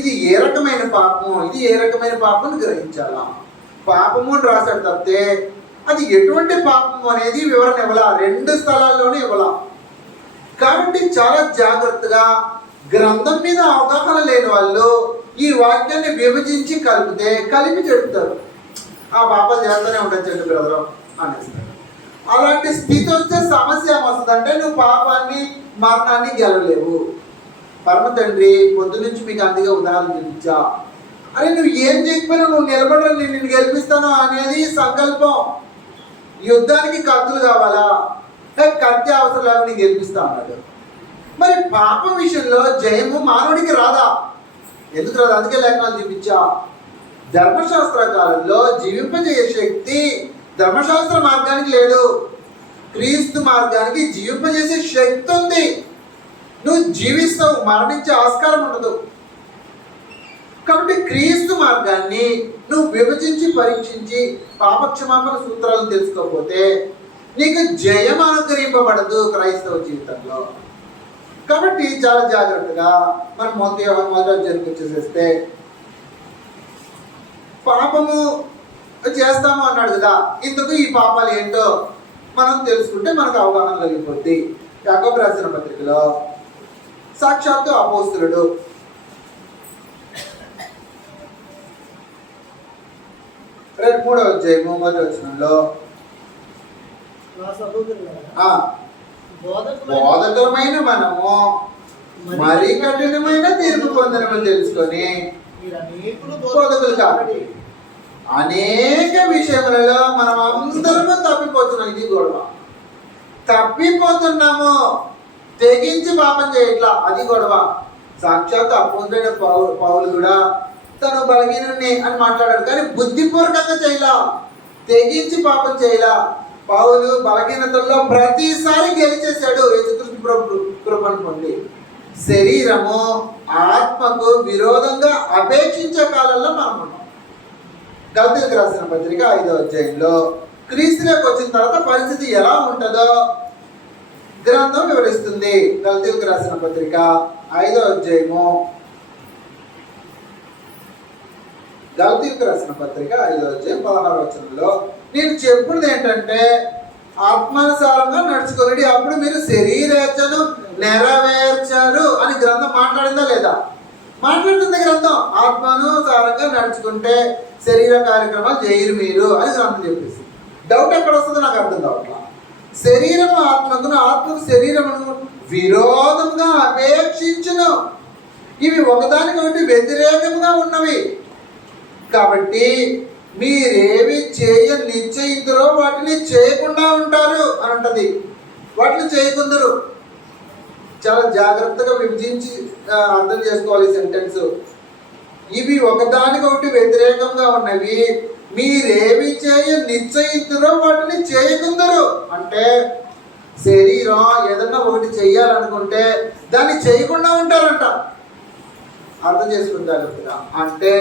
ఇది ఏ రకమైన పాపము, ఇది ఏ రకమైన పాపం గ్రహించాలా. పాపము అని రాశాడు తప్పితే అది ఎటువంటి పాపము అనేది వివరణ ఇవ్వాల, 2 స్థలాల్లోనే ఇవ్వాల. కాబట్టి చాలా జాగ్రత్తగా గ్రంథం మీద అవగాహన లేని వాళ్ళు ఈ వాక్యాన్ని విభజించి కలిపి చెప్తారు. ఆ పాపాలు చేస్తూనే ఉంటుంది చెట్టు బ్రదరం అనేస్తారు. అలాంటి స్థితి వస్తే సమస్య ఏమొస్తుందంటే నువ్వు పాపాన్ని మరణాన్ని గెలవలేవు. పరమ తండ్రి పొద్దు నుంచి మీకు అందుకే ఉదాహరణ చూపించా. అరే నువ్వు ఏం చేయకపోయినా నువ్వు నిలబడరు, నేను నిన్ను గెలిపిస్తాను అనేది సంకల్పం. యుద్ధానికి కత్తులు కావాలా? కత్తి అవసరం లేక నేను గెలిపిస్తా అన్నాడు. మరి పాపం విషయంలో జయము మానవుడికి రాదా? ఎందుకు రాదు? అందుకే లేఖనాలు చూపించా. ధర్మశాస్త్ర కాలంలో జీవింపజేసే శక్తి ధర్మశాస్త్ర మార్గానికి లేదు. క్రీస్తు మార్గానికి జీవింపజేసే శక్తి ఉంది. నువ్వు జీవిస్తావు, మరణించే ఆస్కారం ఉండదు. కాబట్టి క్రీస్తు మార్గాన్ని నువ్వు విభజించి పరీక్షించి పాపక్షమాపణ సూత్రాలను తెలుసుకోకపోతే నీకు జయం అనుగ్రహింపబడదు క్రైస్తవ జీవితంలో. కాబట్టి చాలా జాగ్రత్తగా మనం మొదటి అధ్యాయానికి వచ్చేసేస్తే, పాపము చేస్తాము అన్నాడు కదా, ఇందుకు ఈ పాపాలు ఏంటో మనం తెలుసుకుంటే మనకు అవగాహన కలిగిపోద్ది. యాకోబు రాసిన పత్రికలో సాక్షాత్తు అపోస్తలుడు 3వ అధ్యాయము 1వ వచనంలో, బోధకులమైన మనము మరి కఠినమైన తీర్పు పొందనమని తెలుసుకొని బోధకులు కాబట్టి అనేక విషయములలో మనం అందరము తప్పిపోతున్నాం. ఇది గొడవ. తప్పిపోతున్నాము, తెగించి పాపం చేయట్లా, అది గొడవ. సాక్షాత్ అపోస్తలుడైన పౌలు కూడా తను బలహీనుణ్ణి అని మాట్లాడాడు, కానీ బుద్ధిపూర్వకంగా చేయలా, తెగించి పాపం చేయలా. పౌలు బలహీనతల్లో ప్రతిసారి గెలిచేశాడు. యేసుక్రీస్తు ప్రభు కృపను పొంది శరీరము ఆత్మకు విరోధంగా అపేక్షించే కాలంలో మనం ఉన్నాం. గలతీయులకు రాసిన పత్రిక 5వ అధ్యాయంలో క్రీస్తులోకి వచ్చిన తర్వాత పరిస్థితి ఎలా ఉంటుందో గ్రంథం వివరిస్తుంది. గలతీయులకు రాసిన పత్రిక 5వ అధ్యాయము, గలతీయులకు రాసిన పత్రిక 5వ అధ్యాయం 16వ వచనంలో, నేను చెప్పున్నది ఏంటంటే ఆత్మానుసారంగా నడుచుకోండి, అప్పుడు మీరు శరీరేచ్ఛను నెరవేర్చారు అని గ్రంథం మాట్లాడిందా లేదా? మాట్లాడుతుంది గ్రంథం. ఆత్మానుసారంగా నడుచుకుంటే శరీర కార్యక్రమాలు చేయరు మీరు అని గ్రంథం చెప్పేసి. డౌట్ ఎక్కడ వస్తుందో నాకు అర్థం కావట్లా. శరీరం ఆత్మకును, ఆత్మకు శరీరమును విరోధంగా అపేక్షించును, ఇవి ఒకదానికొకటి వ్యతిరేకంగా ఉన్నవి. కాబట్టి మీరేమి నిశ్చయించురో వాటిని చేయకుండా ఉంటారు అని ఉంటుంది. వాటిని చేయకుందరు. చాలా జాగ్రత్తగా విభజించి అర్థం చేసుకోవాలి ఈ సెంటెన్స్. ఇవి ఒకదానికొకటి వ్యతిరేకంగా ఉన్నవి, మీరేమి నిశ్చయించురో వాటిని చేయకుందరు అంటే శరీరం ఏదన్నా ఒకటి చెయ్యాలనుకుంటే దాన్ని చేయకుండా ఉంటారంట. అర్థం చేసుకుని జాగ్రత్తగా. అంటే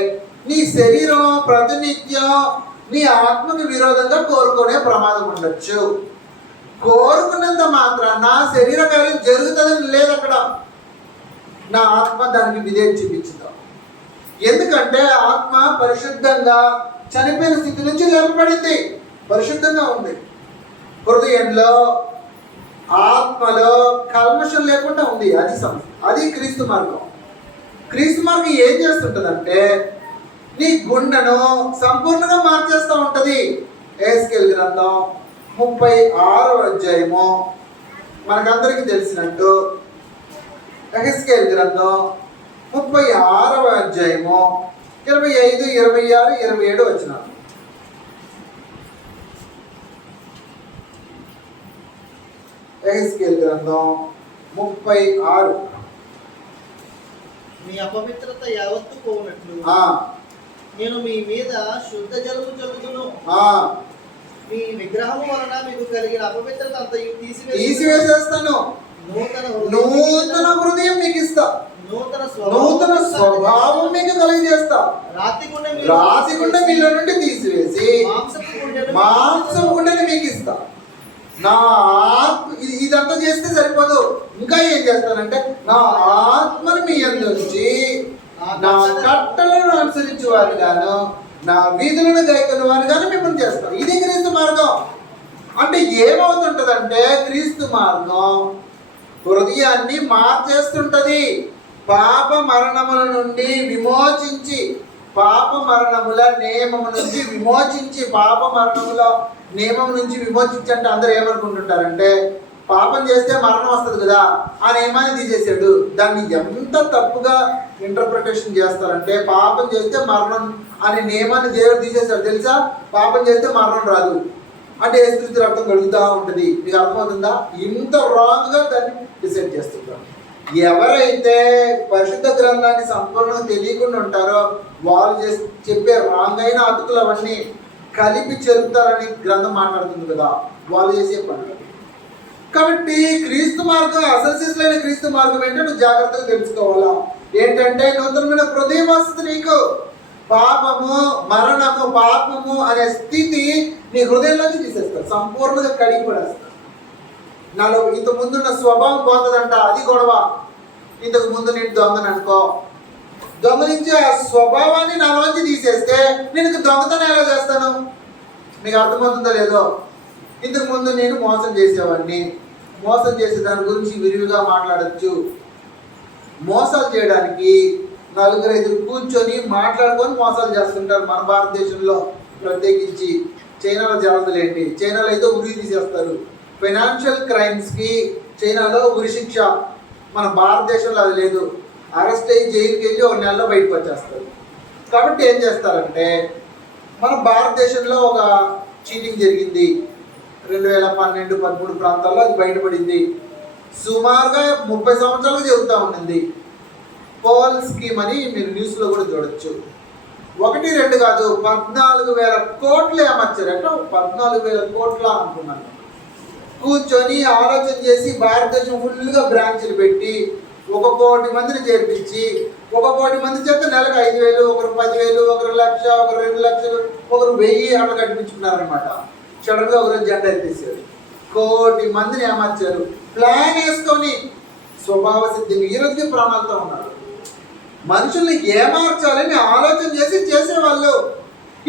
నీ శరీరం ప్రతినిత్యం నీ ఆత్మకు విరోధంగా కోరుకునే ప్రమాదం ఉండొచ్చు. కోరుకున్నంత మాత్రాన నా శరీర కార్యం జరుగుతుందని లేదు అక్కడ. నా ఆత్మ దానికి విధేయత చూపించుతాం. ఎందుకంటే ఆత్మ పరిశుద్ధంగా చనిపోయిన స్థితి నుంచి లేపబడింది, పరిశుద్ధంగా ఉంది. హృదయంలో ఆత్మలో కల్మషం లేకుండా ఉంది. అది క్రీస్తు మార్గం. క్రీస్తు మార్గం ఏం చేస్తుంటుందంటే నీ గుండెను సంపూర్ణంగా మార్చేస్తూ ఉంటుంది. ఎహెజ్కేలు గ్రంథం 36వ అధ్యాయము మనకందరికీ తెలిసినట్టు, ఎహెజ్కేలు గ్రంథం 36వ అధ్యాయము 25, 26, 27 వచనాలు. ఎహెజ్కేలు గ్రంథం 36. మీ అపవిత్రత యావత్తు పోవునట్లు నేను మీ మీద శుద్ధ జలము చల్లుదును. మీ విగ్రహము వలన మీకు కలిగిన అపవిత్రత అంతయు తీసివేసేస్తాను. నూతన హృదయం మీకు ఇస్తా, నూతన స్వభావం మీకు కలిగజేస్తా. రాతి గుండె మీలో నుండి తీసివేసి మాంసపు గుండెని మీకు ఇస్తా. నా ఆత్మ ఇదంతా చేస్తే సరిపోదు, ఇంకా ఏం చేస్తానంటే నా ఆత్మను మీ అందుంచి నా కట్టలను అనుసరించే వారు గాను నా వీధులను గైకొన్న వారు గాను మిమ్మల్ని చేస్తాను. ఇది క్రీస్తు మార్గం. అంటే ఏమవుతుంటదంటే క్రీస్తు మార్గం హృదయాన్ని మార్చేస్తుంటది. పాప మరణముల నుండి విమోచించి, పాప మరణముల నియమము నుంచి విమోచించి, పాప మరణముల నియమం నుంచి విమోచించి అంటే అందరూ ఏమనుకుంటుంటారంటే పాపం చేస్తే మరణం వస్తుంది కదా ఆ నియమాన్ని తీసేసాడు. దాన్ని ఎంత తప్పుగా ఇంటర్ప్రిటేషన్ చేస్తారంటే పాపం చేస్తే మరణం అనే నియమాన్ని దేవుడు తీసేశాడు తెలుసా. పాపం చేస్తే మరణం రాదు అంటే యేసుక్రీస్తు రక్తం కలుగుతూ ఉంటుంది. మీకు అర్థమవుతుందా? ఇంత రాంగ్గా దాన్ని డిసైడ్ చేస్తుంటారు. ఎవరైతే పరిశుద్ధ గ్రంథాన్ని సంపూర్ణంగా తెలియకుండా ఉంటారో వాళ్ళు చెప్పే రాంగ్ అయిన అతుకులు అవన్నీ కలిపి చెరుపుతారని గ్రంథం మాట్లాడుతుంది కదా, వాళ్ళు చేసే పనులు. కాబట్టి క్రీస్తు మార్గం, అసలు సిసలైన క్రీస్తు మార్గం ఏంటో నువ్వు జాగ్రత్తగా తెలుసుకోవాలా. ఏంటంటే నూతనమైన హృదయం వస్తుంది నీకు. పాపము, మరణము, పాపము అనే స్థితి నీ హృదయంలోంచి తీసేస్తారు, సంపూర్ణంగా కడిగి పడేస్తారు. నాలో ఇంత ముందున్న స్వభావం పోతుందంట, అది గొడవ. ఇంతకు ముందు నేను దొంగను అనుకో, దొంగలించి ఆ స్వభావాన్ని నాలోంచి తీసేస్తే నేను దొంగతనం ఎలా చేస్తాను? మీకు అర్థమవుతుందో లేదో. ఇంతకు ముందు నేను మోసం చేసేవాడిని, మోసం చేసే దాని గురించి విరివిగా మాట్లాడచ్చు. మోసాలు చేయడానికి 4-5 కూర్చొని మాట్లాడుకొని మోసాలు చేస్తుంటారు మన భారతదేశంలో. ప్రత్యేకించి చైనాలో జరగదులేంటి, చైనాలో అయితే ఉరి తీసేస్తారు. ఫైనాన్షియల్ క్రైమ్స్కి చైనాలో ఉరి శిక్ష. మన భారతదేశంలో అది లేదు. అరెస్ట్ అయ్యి జైలుకి వెళ్ళి 1 నెలలో బయటకు వచ్చేస్తారు. కాబట్టి ఏం చేస్తారంటే, మన భారతదేశంలో ఒక చీటింగ్ జరిగింది 2012-13 ప్రాంతాల్లో, అది బయటపడింది. సుమారుగా 30 సంవత్సరాలు జరుగుతూ ఉండింది. పోల్ స్కీమ్ అని మీరు న్యూస్లో కూడా చూడొచ్చు. 1-2 కాదు, 14,000 కోట్లు అమర్చారు. అంటే 14,000 కోట్ల అనుకున్నాను. కూర్చొని ఆలోచన చేసి భారతదేశం ఫుల్గా బ్రాంచ్లు పెట్టి 1 కోటి మందిని చేర్పించి 1 కోటి మంది చేత నెలకు 5,000, ఒకరు 10,000, ఒకరు 1,00,000, ఒకరు 2 లక్షలు, ఒకరు 1000 అట్లా కట్టించుకున్నారనమాట. సడన్గా ఒకరోజు జెండా ఎత్తేసారు. 1 కోటి మందిని అమర్చారు. ప్లాన్ వేసుకొని స్వభావ సిద్ధిని ఈరోజుకి ప్రాణాలతో ఉన్నారు. మనుషుల్ని ఏమార్చాలని ఆలోచన చేసి చేసేవాళ్ళు.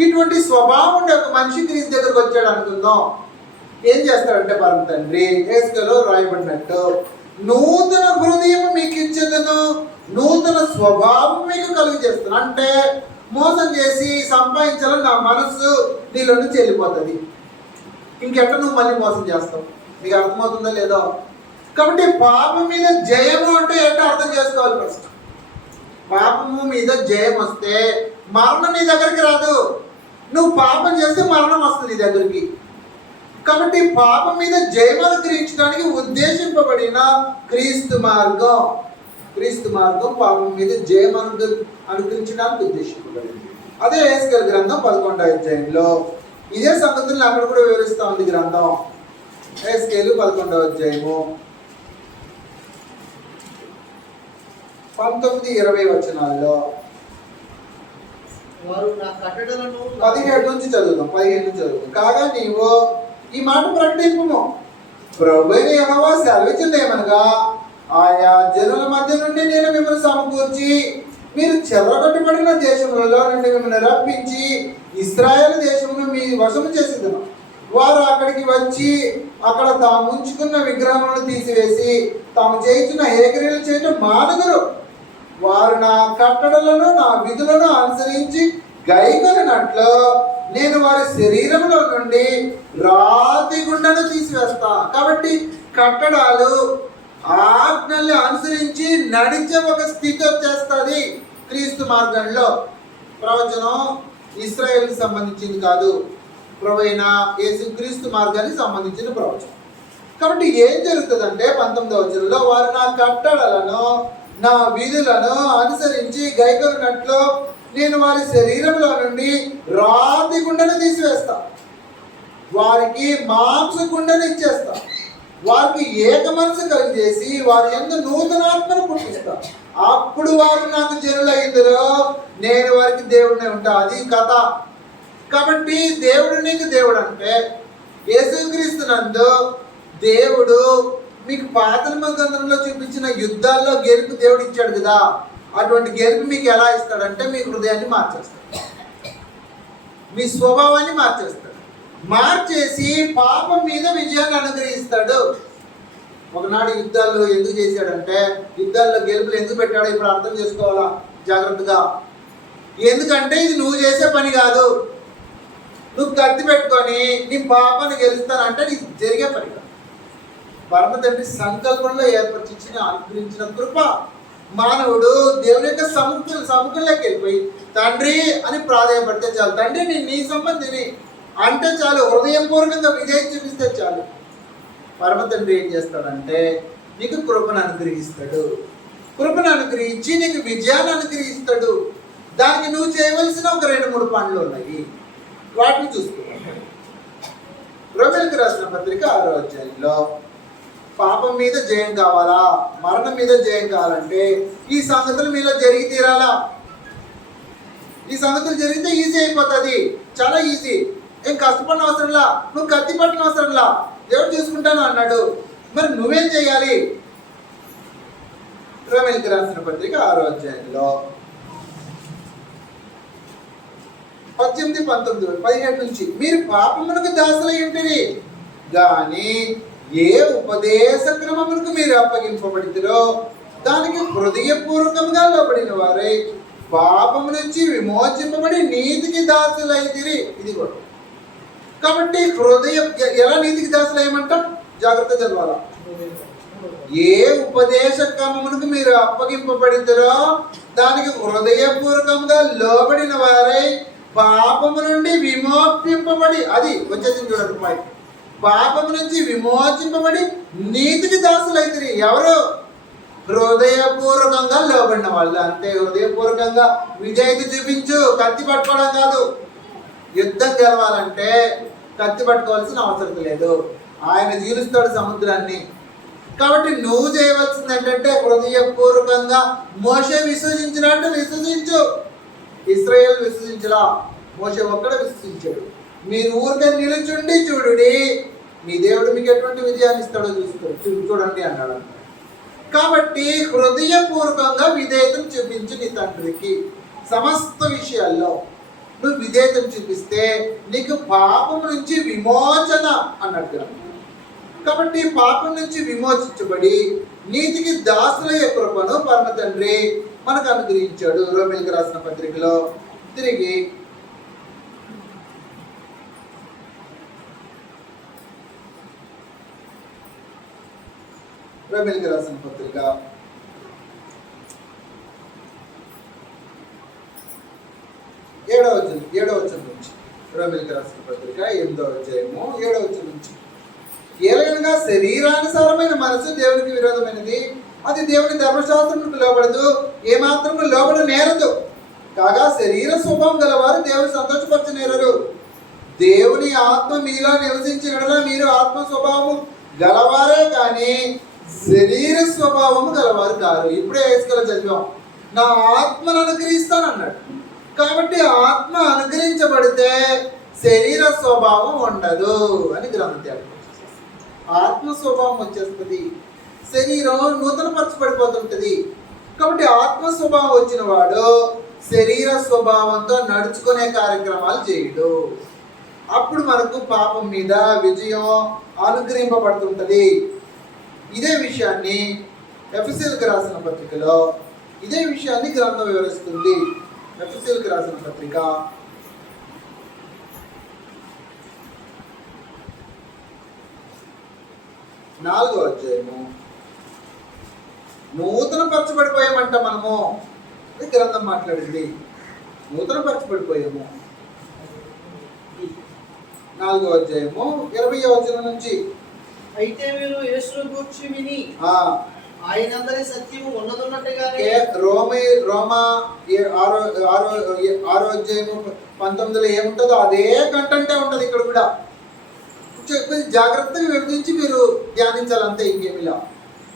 ఇటువంటి స్వభావం ఉండే ఒక మనిషి క్రీస్తు దగ్గరకు వచ్చాడు అనుకుందాం. ఏం చేస్తాడంటే పరమ తండ్రి హెస్కేలో రాయబడినట్టు, నూతన హృదయం మీకు ఇచ్చేదను, నూతన స్వభావం మీకు కలుగు చేస్తాను. అంటే మోసం చేసి సంపాదించాలని నా మనసు నీలో నుంచి వెళ్ళిపోతుంది. ఇంకెట్ట నువ్వు మళ్ళీ మోసం చేస్తావు? మీకు అర్థమవుతుందో లేదో. కాబట్టి పాపం మీద జయము అంటే ఏంటో అర్థం చేసుకోవాలి. ఫస్ట్ పాపము మీద జయం వస్తే మరణం నీ దగ్గరికి రాదు. నువ్వు పాపం చేస్తే మరణం వస్తుంది నీ దగ్గరికి. కాబట్టి పాపం మీద జయం అనుగ్రహించడానికి ఉద్దేశింపబడిన క్రీస్తు మార్గం, క్రీస్తు మార్గం పాపం మీద జయం అనుగ్రహించడానికి ఉద్దేశింపబడింది. అదే హెస్కేలు గ్రంథం 11వ అధ్యాయంలో ఇదే సంగతులను అక్కడ కూడా వివరిస్తూ ఉంది గ్రంథం. హెస్కేలు 11వ అధ్యాయము 19-20 వచనాల్లో వారు నా కట్టడలను 17 నుంచి చదువుతాం. కాగా నీవు ఈ మాట ప్రకటింపుము, ప్రభువైన యెహోవా సెలవిచ్చినదేమనగా, ఆయా జనుల మధ్య నుండి నేను మిమ్మల్ని సమకూర్చి మీరు చెదరగొట్టబడిన దేశములలో నుండి మిమ్మల్ని రప్పించి ఇశ్రాయేలు దేశమును మీ వశము చేసేదను. వారు అక్కడికి వచ్చి అక్కడ తాము ఉంచుకున్న విగ్రహములను తీసివేసి తాము చేయించిన హేకరీలు చేయటం మానగరు. వారు నా కట్టడలను నా విధులను అనుసరించి గైకొనినట్లు నేను వారి శరీరంలో నుండి రాతి గుండెను తీసివేస్తా. కాబట్టి కట్టడాలు ఆజ్ఞల్ని అనుసరించి నడిచే ఒక స్థితి వచ్చేస్తుంది క్రీస్తు మార్గంలో. ప్రవచనం ఇశ్రాయేలుకి సంబంధించింది కాదు, ప్రభువైన యేసుక్రీస్తు మార్గానికి సంబంధించిన ప్రవచనం. కాబట్టి ఏం జరుగుతుందంటే 19వ వచనంలో వారు నా కట్టడలను నా విధులను అనుసరించి గైకొనినట్లు నేను వారి శరీరంలో నుండి రాతి గుండెను తీసివేస్తా, వారికి మాంస గుండెను ఇచ్చేస్తా, వారికి ఏక మనసు కలిగజేసి వారి యందు నూతనాత్మను పుట్టిస్తా. అప్పుడు వారు నాకు జనులైందరో, నేను వారికి దేవుడినే ఉంటా. అది కథ. కాబట్టి దేవుడు నీకు దేవుడు అంటే యేసుక్రీస్తు నందు దేవుడు మీకు పాత నిబంధనలో చూపించిన యుద్ధాల్లో గెలుపు దేవుడు ఇచ్చాడు కదా. అటువంటి గెలుపు మీకు ఎలా ఇస్తాడంటే మీ హృదయాన్ని మార్చేస్తాడు, మీ స్వభావాన్ని మార్చేస్తాడు. మార్చేసి పాపం మీద విజయాన్ని అనుగ్రహిస్తాడు. ఒకనాడు యుద్ధాలు ఎందుకు చేశాడంటే, యుద్ధాల్లో గెలుపులు ఎందుకు పెట్టాడో ఇప్పుడు అర్థం చేసుకోవాలా జాగ్రత్తగా. ఎందుకంటే ఇది నువ్వు చేసే పని కాదు. నువ్వు కత్తి పెట్టుకొని నీ పాపాన్ని గెలుస్తానంటే నీకు జరిగే పని కాదు. పరమ తండ్రి సంకల్పంలో ఏర్పరిచిన అనుగ్రహించిన కృప. మానవుడు దేవుని యొక్క సముఖంలోకి వెళ్ళిపోయి తండ్రి అని ప్రాధాన్యపడితే చాలు. తండ్రి నేను నీ సంబంధిని అంటే చాలు, హృదయపూర్వకంగా విజయం చూపిస్తే చాలు. పరమ తండ్రి ఏం చేస్తాడంటే నీకు కృపను అనుగ్రహిస్తాడు. కృపను అనుగ్రహించి నీకు విజయాన్ని అనుగ్రహిస్తాడు. దానికి నువ్వు చేయవలసిన ఒక 2-3 పనులు ఉన్నాయి. వాటిని చూసుకున్నాం. రోమీయులకు రాసిన పత్రిక 6వ అధ్యాయంలో పాపం మీద జయం కావాలా, మరణం మీద జయం కావాలంటే ఈ సంగతులు మీలో జరిగి తీరాలా. ఈ సంగతులు జరిగితే ఈజీ అయిపోతుంది, చాలా ఈజీ. ఏం కష్టపడిన అవసరంలా, నువ్వు కత్తి పట్టిన అవసరంలా, దేవుడు చూసుకుంటాను అన్నాడు. మరి నువ్వేం చేయాలి? రోమీయులకు రాసిన పత్రిక 6వ అధ్యాయంలో 18, 19, 17 నుంచి, మీరు పాపమునకు దాసులై ఉంటిరి గాని ఏ ఉపదేశ క్రమమునకు మీరు అప్పగింపబడితిరో దానికి హృదయపూర్వకంగా లోబడిన వారై పాపము నుంచి విమోచింపబడి నీతికి దాసులైతిరి. ఇది కూడా కాబట్టి హృదయం ఎలా నీతికి దాసులయ్యమంటాం? జాగ్రత్త చదవాలా. ఏ ఉపదేశ క్రమమునకు మీరు అప్పగింపబడితేరో దానికి హృదయపూర్వకంగా లోబడిన వారై పాపము నుండి విమోచింపబడి, అది వచ్చేసింది చూడండి పాయింట్, పాపము నుంచి విమోచింపబడి నీతికి దాసులైతిరి. ఎవరు? హృదయపూర్వకంగా లోబడిన వాళ్ళు. అంతే. హృదయపూర్వకంగా విజయత చూపించు, కత్తి పట్టుకోవడం కాదు. యుద్ధం గెలవాలంటే కత్తి పట్టుకోవాల్సిన అవసరం లేదు, ఆయన జీలుస్తాడు సముద్రాన్ని. కాబట్టి నువ్వు చేయవలసింది ఏంటంటే హృదయపూర్వకంగా మోషే విశ్వసించినట్టు విశ్వసించు. ఇశ్రాయేలు విశ్వసించలా, మోషే ఒక్కడ విశ్వసించాడు. మీరు ఊరికే నిలుచుండి చూడుడి, మీ దేవుడు మీకు ఎటువంటి విజయాన్ని ఇస్తాడో చూడండి అన్నాడు. కాబట్టి హృదయపూర్వకంగా విధేయతం చూపించు నీ తండ్రికి. సమస్త విషయాల్లో నువ్వు విధేయతం చూపిస్తే నీకు పాపం నుంచి విమోచన అన్నట్టుగా. కాబట్టి పాపం నుంచి విమోచించబడి నీతికి దాసులయ్యే కృపను పరమ తండ్రి మనకు అనుగ్రహించాడు. రోమీయులకు రాసిన పత్రికలో తిరిగి రోమీయులకు రాసిన పత్రిక 7వ వచనం నుంచి, రోమీయులకు రాసిన పత్రిక 8వ అధ్యాయము 7వ వచనం నుంచి, ఏలైనగా శరీరానుసారమైన మనసు దేవునికి విరోధమైనది, అది దేవుని ధర్మశాస్త్రములకు లోబడదు, ఏమాత్రము లోబడ నేరదు. కాగా శరీర స్వభావం గలవారు దేవుని సంతోషపరచనేరరు. దేవుని ఆత్మ మీలో నివసించిన మీరు ఆత్మ స్వభావం గలవారే కానీ శరీర స్వభావము గలవారు కారు. ఇప్పుడే వేసుకెళ్ళ చదివాం, నా ఆత్మను అనుగ్రహిస్తాను అన్నాడు. కాబట్టి ఆత్మ అనుగ్రహించబడితే శరీర స్వభావం ఉండదు అని గ్రంథం. ఆత్మ స్వభావం వచ్చేస్తుంది, శరీరం నూతనపరచబడిపోతుంటుంది. కాబట్టి ఆత్మ స్వభావం వచ్చిన వాడు శరీర స్వభావంతో నడుచుకునే కార్యక్రమాలు చేయడు. అప్పుడు మనకు పాపం మీద విజయం అనుగ్రహింపబడుతుంటుంది. ఇదే విషయాన్ని ఎఫెసీయులకు రాసిన పత్రికలో ఇదే విషయాన్ని గ్రంథం వివరిస్తుంది. ఎఫెసీయులకు రాసిన పత్రిక 4వ అధ్యాయము. నూతన పరచబడిపోయామంట మనము. ఇది గ్రంథం మాట్లాడింది, నూతన పరచబడిపోయాము. 4వ అధ్యాయము 20వ వచనం నుంచి, అయితే మీరు యేసును గూర్చి విని ఆయనందరి సత్యము ఉన్నదున్నట్టుగానే. రోమా 6వ అధ్యాయము 19లో ఏముంటుందో అదే కంటెంటే ఉంటుంది ఇక్కడ కూడా. జాగ్రత్తగా విభజించి మీరు ధ్యానించాలి, అంతే, ఇంకేమిలా.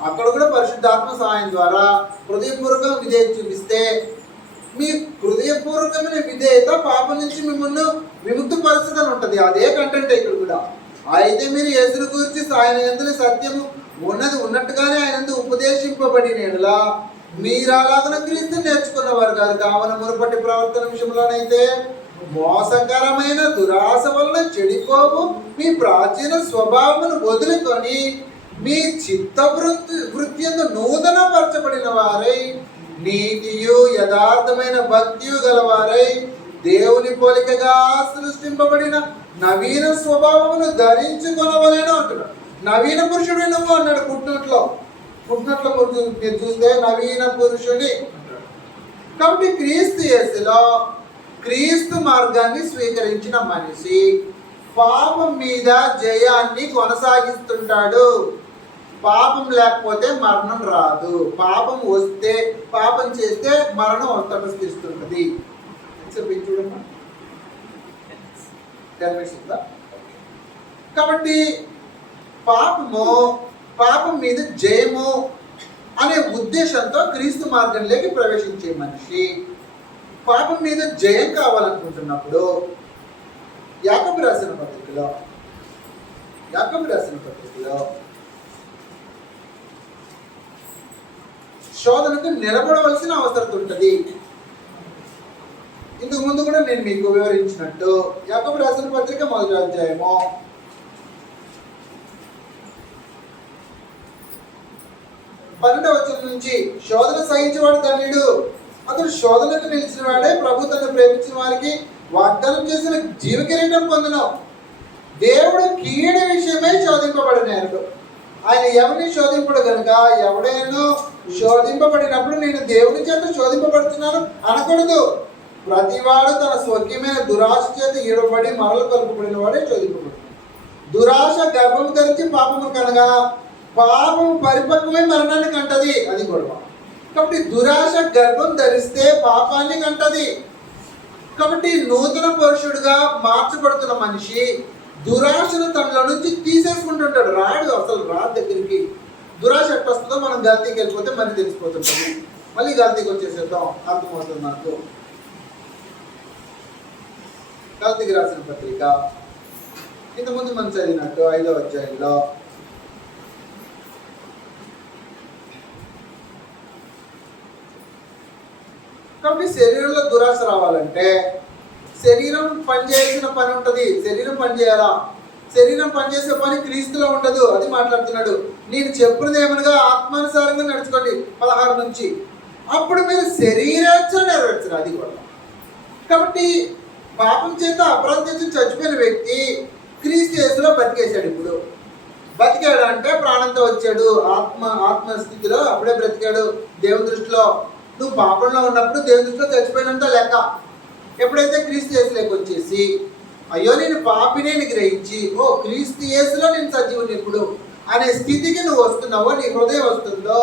అక్కడ కూడా పరిశుద్ధాత్మ సహాయం ద్వారా హృదయపూర్వకంగా విధేయత చూపిస్తే మీ హృదయపూర్వకమైన విధేయత పాపం నుంచి మిమ్మల్ని విముక్తిపరుస్తుంది అని ఉంటుంది. అదే కంటెంట్ ఇక్కడ కూడా. అయితే మీరు యేసును గురించి ఆయన యందు సత్యము ఉన్నది ఉన్నట్టుగానే ఆయన ఉపదేశింపబడినలా మీరు అలాగన క్రీస్తు నేర్చుకున్నవారు కాదు. కావున మునుపటి ప్రవర్తన విషయంలోనైతే మోసకరమైన దురాశ వలన చెడిపోవు మీ ప్రాచీన స్వభావమును వదులుకొని మీ చిత్త వృత్తియందు నూతన పరచబడిన వారై నీతియు యథార్థమైన భక్తియు గలవారై దేవుని పోలికగా సృష్టింపబడిన నవీన స్వభావమును ధరించుకొనవలెను అంటున్నాడు. నవీన పురుషుడు నువ్వు అన్నాడు. పుట్టినట్లో మీరు చూస్తే నవీన పురుషుని. కాబట్టి క్రీస్తు యేసులో క్రీస్తు మార్గాన్ని స్వీకరించిన మనిషి పాపం మీద జయాన్ని కొనసాగిస్తుంటాడు. పాపం లేకపోతే మరణం రాదు. పాపం వస్తే, పాపం చేస్తే మరణం తటస్థిస్తుంటుంది. చూడమ్మా, 10 minutes ఉందా? కాబట్టి పాపము పాపం మీద జయము అనే ఉద్దేశంతో క్రీస్తు మార్గంలోకి ప్రవేశించే మనిషి పాపం మీద జయం కావాలనుకుంటున్నప్పుడు యాకోబు రాసిన పత్రికలో శోధనకు నిలబడవలసిన అవసరం ఉంటుంది. ఇంతకు ముందు కూడా నేను మీకు వివరించినట్టు యాకోబు రాసిన పత్రిక 1వ అధ్యాయము 12వ వచనం నుంచి, శోధన సహించేవాడు ధన్యుడు, అతడు శోధనకు నిలిచిన వాడే ప్రభు తను ప్రేమించిన వారికి వాగ్దానం చేసిన జీవ కిరీటం పొందును. దేవుడు కీడు విషయమై శోధింపబడినాడు. ఆయన ఎవరిని శోధింపడు కనుక ఎవడైనా శోధింపబడినప్పుడు నేను దేవుని చేత శోధింపబడుతున్నాను అనకూడదు. ప్రతివాడు తన స్వకీయమైన దురాశ చేత ఈడబడి మరల కలుపబడిన వాడే శోధింపబడుతున్నాడు. దురాశ గర్భం ధరించి పాపము కనగా పాపం పరిపక్వమై మరణాన్ని కంటది. అది గొడవ. కాబట్టి దురాశ గర్భం ధరిస్తే పాపాన్ని కంటది. కాబట్టి నూతన పురుషుడుగా మార్చబడుతున్న మనిషి దురాశను తనలో నుంచి తీసేసుకుంటుంటాడు. రాడు, అసలు రాదు దగ్గరికి. దురాశ ఎట్లా వస్తుందో మనం గల్తీకి వెళ్ళిపోతే మళ్ళీ తెలిసిపోతుంటాము. మళ్ళీ గల్తీకి వచ్చేసేద్దాం. అర్థమవుతుంది నాకు. గల్తీకి రాసిన పత్రిక ఇంతకుముందు మనం చదివినట్టు 5వ అధ్యాయంలో కాబట్టి శరీరంలో దురాశ రావాలంటే శరీరం పనిచేయాల్సిన పని ఉంటుంది. శరీరం పనిచేయాలా? శరీరం పనిచేసే పని క్రీస్తులో ఉండదు. అది మాట్లాడుతున్నాడు. నేను చెప్పినది ఏమనగా ఆత్మానుసారంగా నడుచుకోండి 16 నుంచి. అప్పుడు మీరు శరీరేచ్ఛ నెరవేర్చరు. అది కూడా. కాబట్టి పాపం చేత అపరాధం చేసి చచ్చిపోయిన వ్యక్తి క్రీస్తు యేసులో బతికేశాడు. ఇప్పుడు బతికాడు అంటే ప్రాణంతో వచ్చాడు. ఆత్మస్థితిలో అప్పుడే బ్రతికాడు. దేవుని దృష్టిలో నువ్వు పాపంలో ఉన్నప్పుడు దేవుని దృష్టిలో చచ్చిపోయినంత లెక్క. ఎప్పుడైతే క్రీస్తు యేసులోకి వచ్చేసి అయ్యో నేను పాపిని గ్రహించి ఓ క్రీస్తు యేసులో నేను సజీవుని ఇప్పుడు అనే స్థితికి నువ్వు వస్తున్నావో, నీ హృదయం వస్తుందో,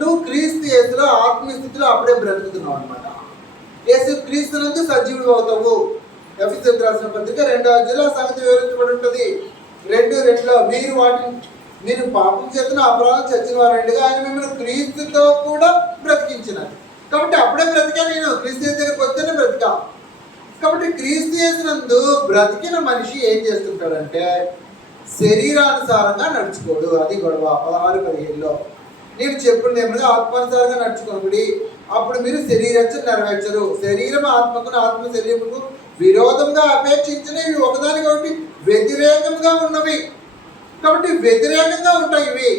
నువ్వు క్రీస్తు యేసులో ఆత్మస్థితిలో అప్పుడే బ్రతుకుతున్నావు అనమాట. యేసు క్రీస్తు నుంచి సజీవుడు అవుతావు. ఎఫెసీయులకు రాసిన పత్రిక 2వ అధ్యాయంలో సంగతి వివరించబడి ఉంటుంది. 2:2 మీరు పాపం చేతన అపరాధం చచ్చిన వారండిగా ఆయన మిమ్మల్ని క్రీస్తుతో కూడా బ్రతికించినది. కాబట్టి అప్పుడే బ్రతికా. నేను క్రీస్తు దగ్గరికి వస్తేనే బ్రతికా. కాబట్టి క్రీస్తు యేసునందు బ్రతికిన మనిషి ఏం చేస్తుంటాడంటే శరీరానుసారంగా నడుచుకోడు. అది గొడవ. 16-17లో నేను చెప్పుడు ఏమనగా ఆత్మానుసారంగా నడుచుకోండి, అప్పుడు మీరు శరీరచ్చ నెరవేర్చరు. శరీరం ఆత్మకును, ఆత్మ శరీరముకు విరోధంగా అపేక్షించినవి ఒకదానికొకటి వ్యతిరేకంగా ఉన్నవి. కాబట్టి వ్యతిరేకంగా ఉంటాయి ఇవి.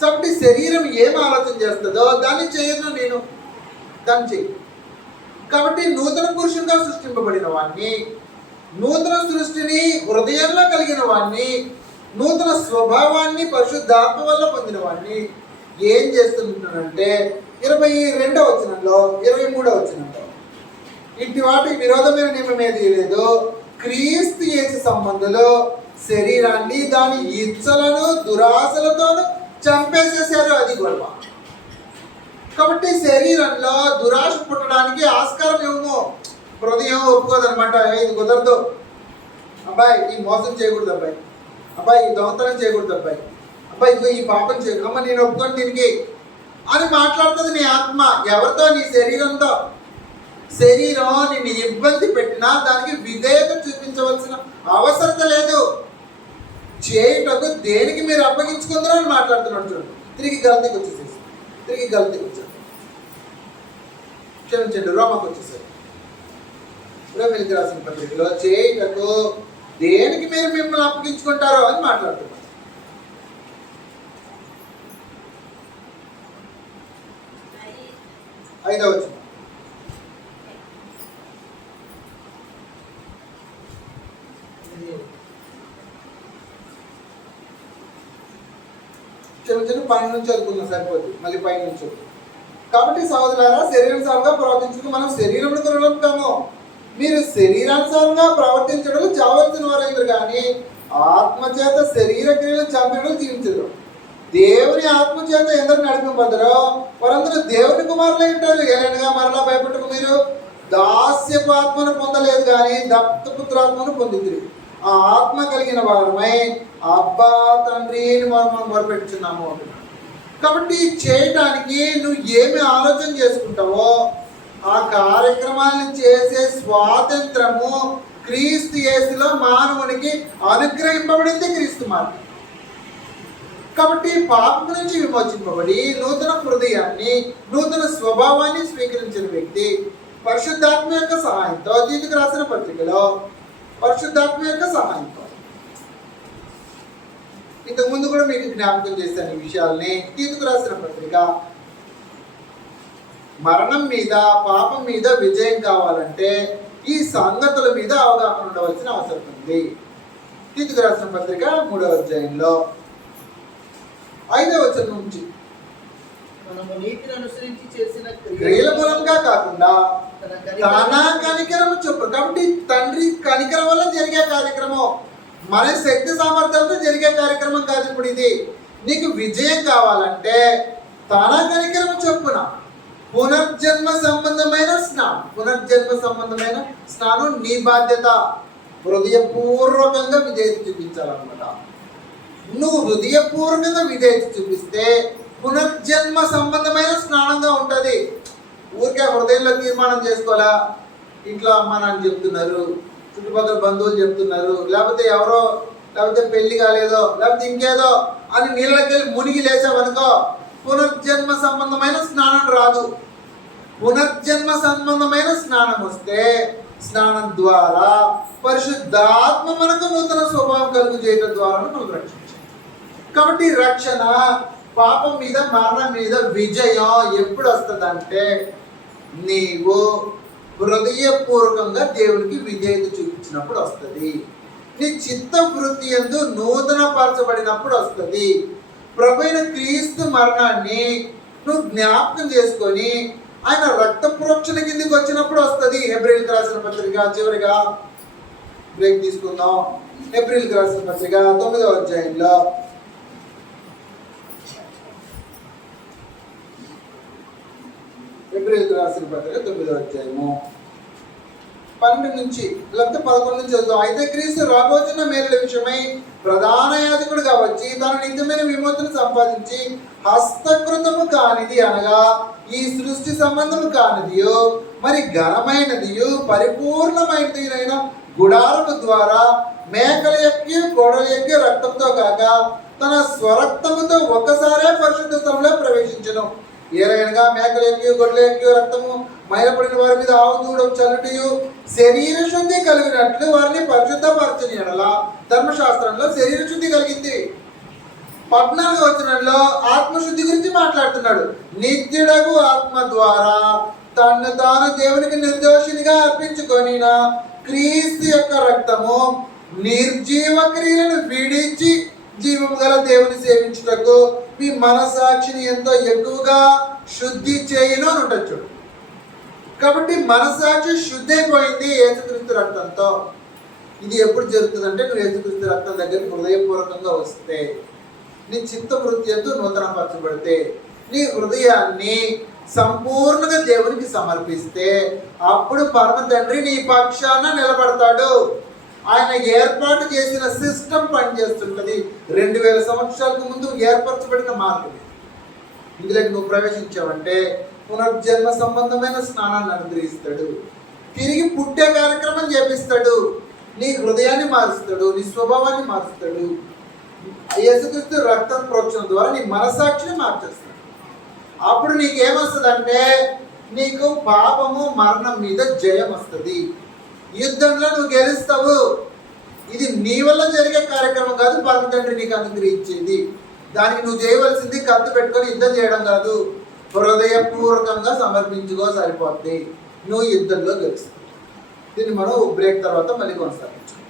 కాబట్టి శరీరం ఏం ఆలోచన చేస్తుందో దాన్ని చేయను, నేను దాన్ని చెయ్యి. కాబట్టి నూతన పురుషునిగా సృష్టింపబడిన వాడిని, నూతన సృష్టిని హృదయంలో కలిగిన వాడిని, నూతన స్వభావాన్ని పరిశుద్ధాత్మ వల్ల పొందిన వాడిని ఏం చేస్తుంటానంటే 22వ వచనంలో 23వ వచనంలో ఇంటి వాటికి విరోధమైన నియమం ఏది లేదు, క్రీస్తు యేసు సంబంధంలో శరీరాన్ని దాని ఇచ్చలను దురాశలతోనూ చంపేసేసారు. అది గొడవ. కాబట్టి శరీరంలో దురాశ పుట్టడానికి ఆస్కారం ఏమో హృదయం ఒప్పుకోదనమాట. ఇది కుదరదు అబ్బాయి, ఈ మోసం చేయకూడదు అబ్బాయి, అబ్బాయి ఈ దొంగతనం చేయకూడదు అబ్బాయి, అబ్బాయి ఇదిగో ఈ పాపం చేయకూడదు, అమ్మ నేను ఒప్పుకొని దీనికి అని మాట్లాడుతుంది నీ ఆత్మ. ఎవరితో? నీ శరీరంతో. శరీరం నిన్ను ఇబ్బంది పెట్టినా దానికి విధేయత చూపించవలసిన అవసరం లేదు. చేయుటకు దేనికి మీరు అప్పగించుకుందరో అని మాట్లాడుతున్నాడు. చూడండి, తిరిగి గల్తీకి వచ్చేసేసి వచ్చారు. క్షమించండి, రోమాకు వచ్చేసారు. రోమీయులకు రాసిన పత్రికలో చేయుటకు దేనికి మీరు మిమ్మల్ని అప్పగించుకుంటారో అని మాట్లాడుతున్నారు. 5వ వచనం. క్షమించండి, 12 నుంచి చదువుకుందాం సరిపోతుంది, మళ్ళీ 5 నుంచి. కాబట్టి సహోదరులారా, శరీరానుసారంగా ప్రవర్తించుకుని మనం శరీరమును కొనగలుగుతాము. మీరు శరీరానుసారంగా ప్రవర్తించడం చావలసిన వారైంది కానీ ఆత్మచేత శరీర క్రియలు చంపడం జీవించరు. దేవుని ఆత్మచేత ఎందరు నడిపింపదరో వారందరూ దేవుని కుమారులై ఉంటారు. ఏలైనగా మరలా భయపడకు, మీరు దాస్యపు ఆత్మను పొందలేదు కానీ దత్తపుత్రాత్మను పొందింది. ఆ ఆత్మ కలిగిన వారమై అబ్బా తండ్రి అని మనం మొరపెట్టుచున్నాము అంటున్నాడు. కాబట్టి చేయటానికి నువ్వు ఏమి ఆలోచన చేసుకుంటావో ఆ కార్యక్రమాలను చేసే స్వాతంత్రము క్రీస్తు యేసులో మానవునికి అనుగ్రహింపబడింది క్రీస్తు మార్గం. కాబట్టి పాపం నుంచి విమోచింపబడి నూతన హృదయాన్ని, నూతన స్వభావాన్ని స్వీకరించిన వ్యక్తి పరిశుద్ధాత్మ యొక్క సహాయంతో, తీతుకు రాసిన పత్రికలో పరిశుద్ధాత్మ యొక్క సహాయంతో, ఇంతకు ముందు కూడా మీకు జ్ఞాపకం చేశాను ఈ విషయాల్ని. తీతుకు రాసిన పత్రిక మరణం మీద, పాపం మీద విజయం కావాలంటే ఈ సంగతుల మీద అవగాహన ఉండవలసిన అవసరం ఉంది. తీతుకు రాసిన పత్రిక 3వ అధ్యాయంలో 5వ వచనం నుంచి, మనము నీతిని అనుసరించి చేసిన క్రియల మూలంగా కాకుండా తన కనికరము చొప్పున. కాబట్టి తండ్రి కనికరం వల్ల జరిగే కార్యక్రమం, మన శక్తి సామర్థ్యాలతో జరిగే కార్యక్రమం కాదు. ఇప్పుడు ఇది నీకు విజయం కావాలంటే తన కనికరము చొప్పున పునర్జన్మ సంబంధమైన స్నానం. పునర్జన్మ సంబంధమైన స్నానం నీ బాధ్యత. హృదయపూర్వకంగా విధేయత చూపించాలన్నమాట. నువ్వు హృదయపూర్వకంగా విధేయత చూపిస్తే పునర్జన్మ సంబంధమైన స్నానంగా ఉంటుంది. ఊరికే హృదయంలో తీర్మానం చేసుకోవాలా, ఇంట్లో అమ్మ నాన్న చెప్తున్నారు, చుట్టుపక్కల బంధువులు చెప్తున్నారు, లేకపోతే ఎవరో, లేకపోతే పెళ్లి కాలేదో, లేకపోతే ఇంకేదో అని నీళ్ళకి వెళ్ళి మునిగి లేచావనుకో పునర్జన్మ సంబంధమైన స్నానం రాదు. పునర్జన్మ సంబంధమైన స్నానం వస్తే స్నానం ద్వారా పరిశుద్ధాత్మ మనకు నూతన స్వభావం కలుగు చేయడం ద్వారా మనం రక్షించాలి. కాబట్టి రక్షణ, పాపం మీద, మరణం మీద విజయం ఎప్పుడు వస్తుందంటే నీవు హృదయపూర్వకంగా దేవునికి విధేయత చూపించినప్పుడు వస్తుంది. నీ చిత్త వృత్తి యందు నూతన పరచబడినప్పుడు వస్తుంది. ప్రభువైన క్రీస్తు మరణాన్ని నువ్వు జ్ఞాపకం చేసుకొని ఆయన రక్త ప్రోక్షణ కిందకి వచ్చినప్పుడు వస్తుంది. హెబ్రీయులకు రాసిన పత్రిక, చివరిగా బ్రేక్ తీసుకుందాం. హెబ్రీయులకు రాసిన పత్రిక 9వ అధ్యాయంలో హెబ్రీయులకు రాసిన పత్రిక 9వ అధ్యాయము 12 నుంచి లేకపోతే 11 నుంచి చదువు. అయితే క్రీస్తు రాబోతున్న మేలుల విషయమై ప్రధాన యాజకుడుగా వచ్చి తన నిత్యమైన విమోచన సంపాదించి హస్తకృతము కానిది అనగా ఈ సృష్టి సంబంధము కానిదియో మరి ఘనమైనదియు పరిపూర్ణమైనదినైన గుడారము ద్వారా మేకల ఎక్కి కోడల ఎక్కి రక్తంతో కాక తన స్వరక్తముతో ఒక్కసారే పరిశుద్ధ స్థలంలో ప్రవేశించను. ఏలైనగా మేకల ఎక్కి గొడ్ల ఎక్కి రక్తము మైలపడిన వారి మీద ఆవు దూడం చల్లుటయు శరీర శుద్ధి కలిగినట్లు వారిని పరిశుద్ధపరచని ఎడల ధర్మశాస్త్రంలో శరీర శుద్ధి కలిగింది. 14వ వచనంలో ఆత్మశుద్ధి గురించి మాట్లాడుతున్నాడు. నిత్యుడగు ఆత్మ ద్వారా తన్ను తాను దేవునికి నిర్దోషినిగా అర్పించుకొని క్రీస్తు యొక్క రక్తము నిర్జీవ క్రియలను విడిచి జీవము గల దేవుని సేవించుటకు మీ మనసాక్షిని ఎంతో ఎక్కువగా శుద్ధి చేయను అని ఉండొచ్చు. కాబట్టి మనసాక్షి శుద్ధి అయిపోయింది యేసుక్రీస్తు రక్తంతో. ఇది ఎప్పుడు జరుగుతుందంటే నువ్వు యేసుక్రీస్తు రక్తం దగ్గరికి హృదయపూర్వకంగా వస్తే, నీ చిత్తవృత్తి ఎందు నూతన పరచబడితే, నీ హృదయాన్ని సంపూర్ణంగా దేవునికి సమర్పిస్తే అప్పుడు పరమ తండ్రి నీ పక్షాన నిలబడతాడు. ఆయన ఏర్పాటు చేసిన సిస్టమ్ పనిచేస్తుంటుంది. 2000 సంవత్సరాలకు ముందు ఏర్పరచబడిన మార్గం ఇందులోకి నువ్వు ప్రవేశించావంటే పునర్జన్మ సంబంధమైన స్నానాన్ని అనుగ్రహిస్తాడు. తిరిగి పుట్టే కార్యక్రమం చేపిస్తాడు. నీ హృదయాన్ని మారుస్తాడు, నీ స్వభావాన్ని మారుస్తాడు. యేసుక్రీస్తు రక్త ప్రోక్షణ ద్వారా నీ మనసాక్షిని మార్చేస్తాడు. అప్పుడు నీకేమొస్తుందంటే నీకు పాపము మరణం మీద జయం వస్తుంది. యుద్ధంలో నువ్వు గెలుస్తావు. ఇది నీ వల్ల జరిగే కార్యక్రమం కాదు, పరమ తండ్రి నీకు అనుగ్రహించేది. దానికి నువ్వు చేయవలసింది కత్తి పెట్టుకొని యుద్ధం చేయడం కాదు, హృదయపూర్వకంగా సమర్పించుకో సరిపోద్ది. నువ్వు యుద్ధంలో గెలుస్తావు. దీన్ని మనం బ్రేక్ తర్వాత మళ్ళీ కొనసాగించాం.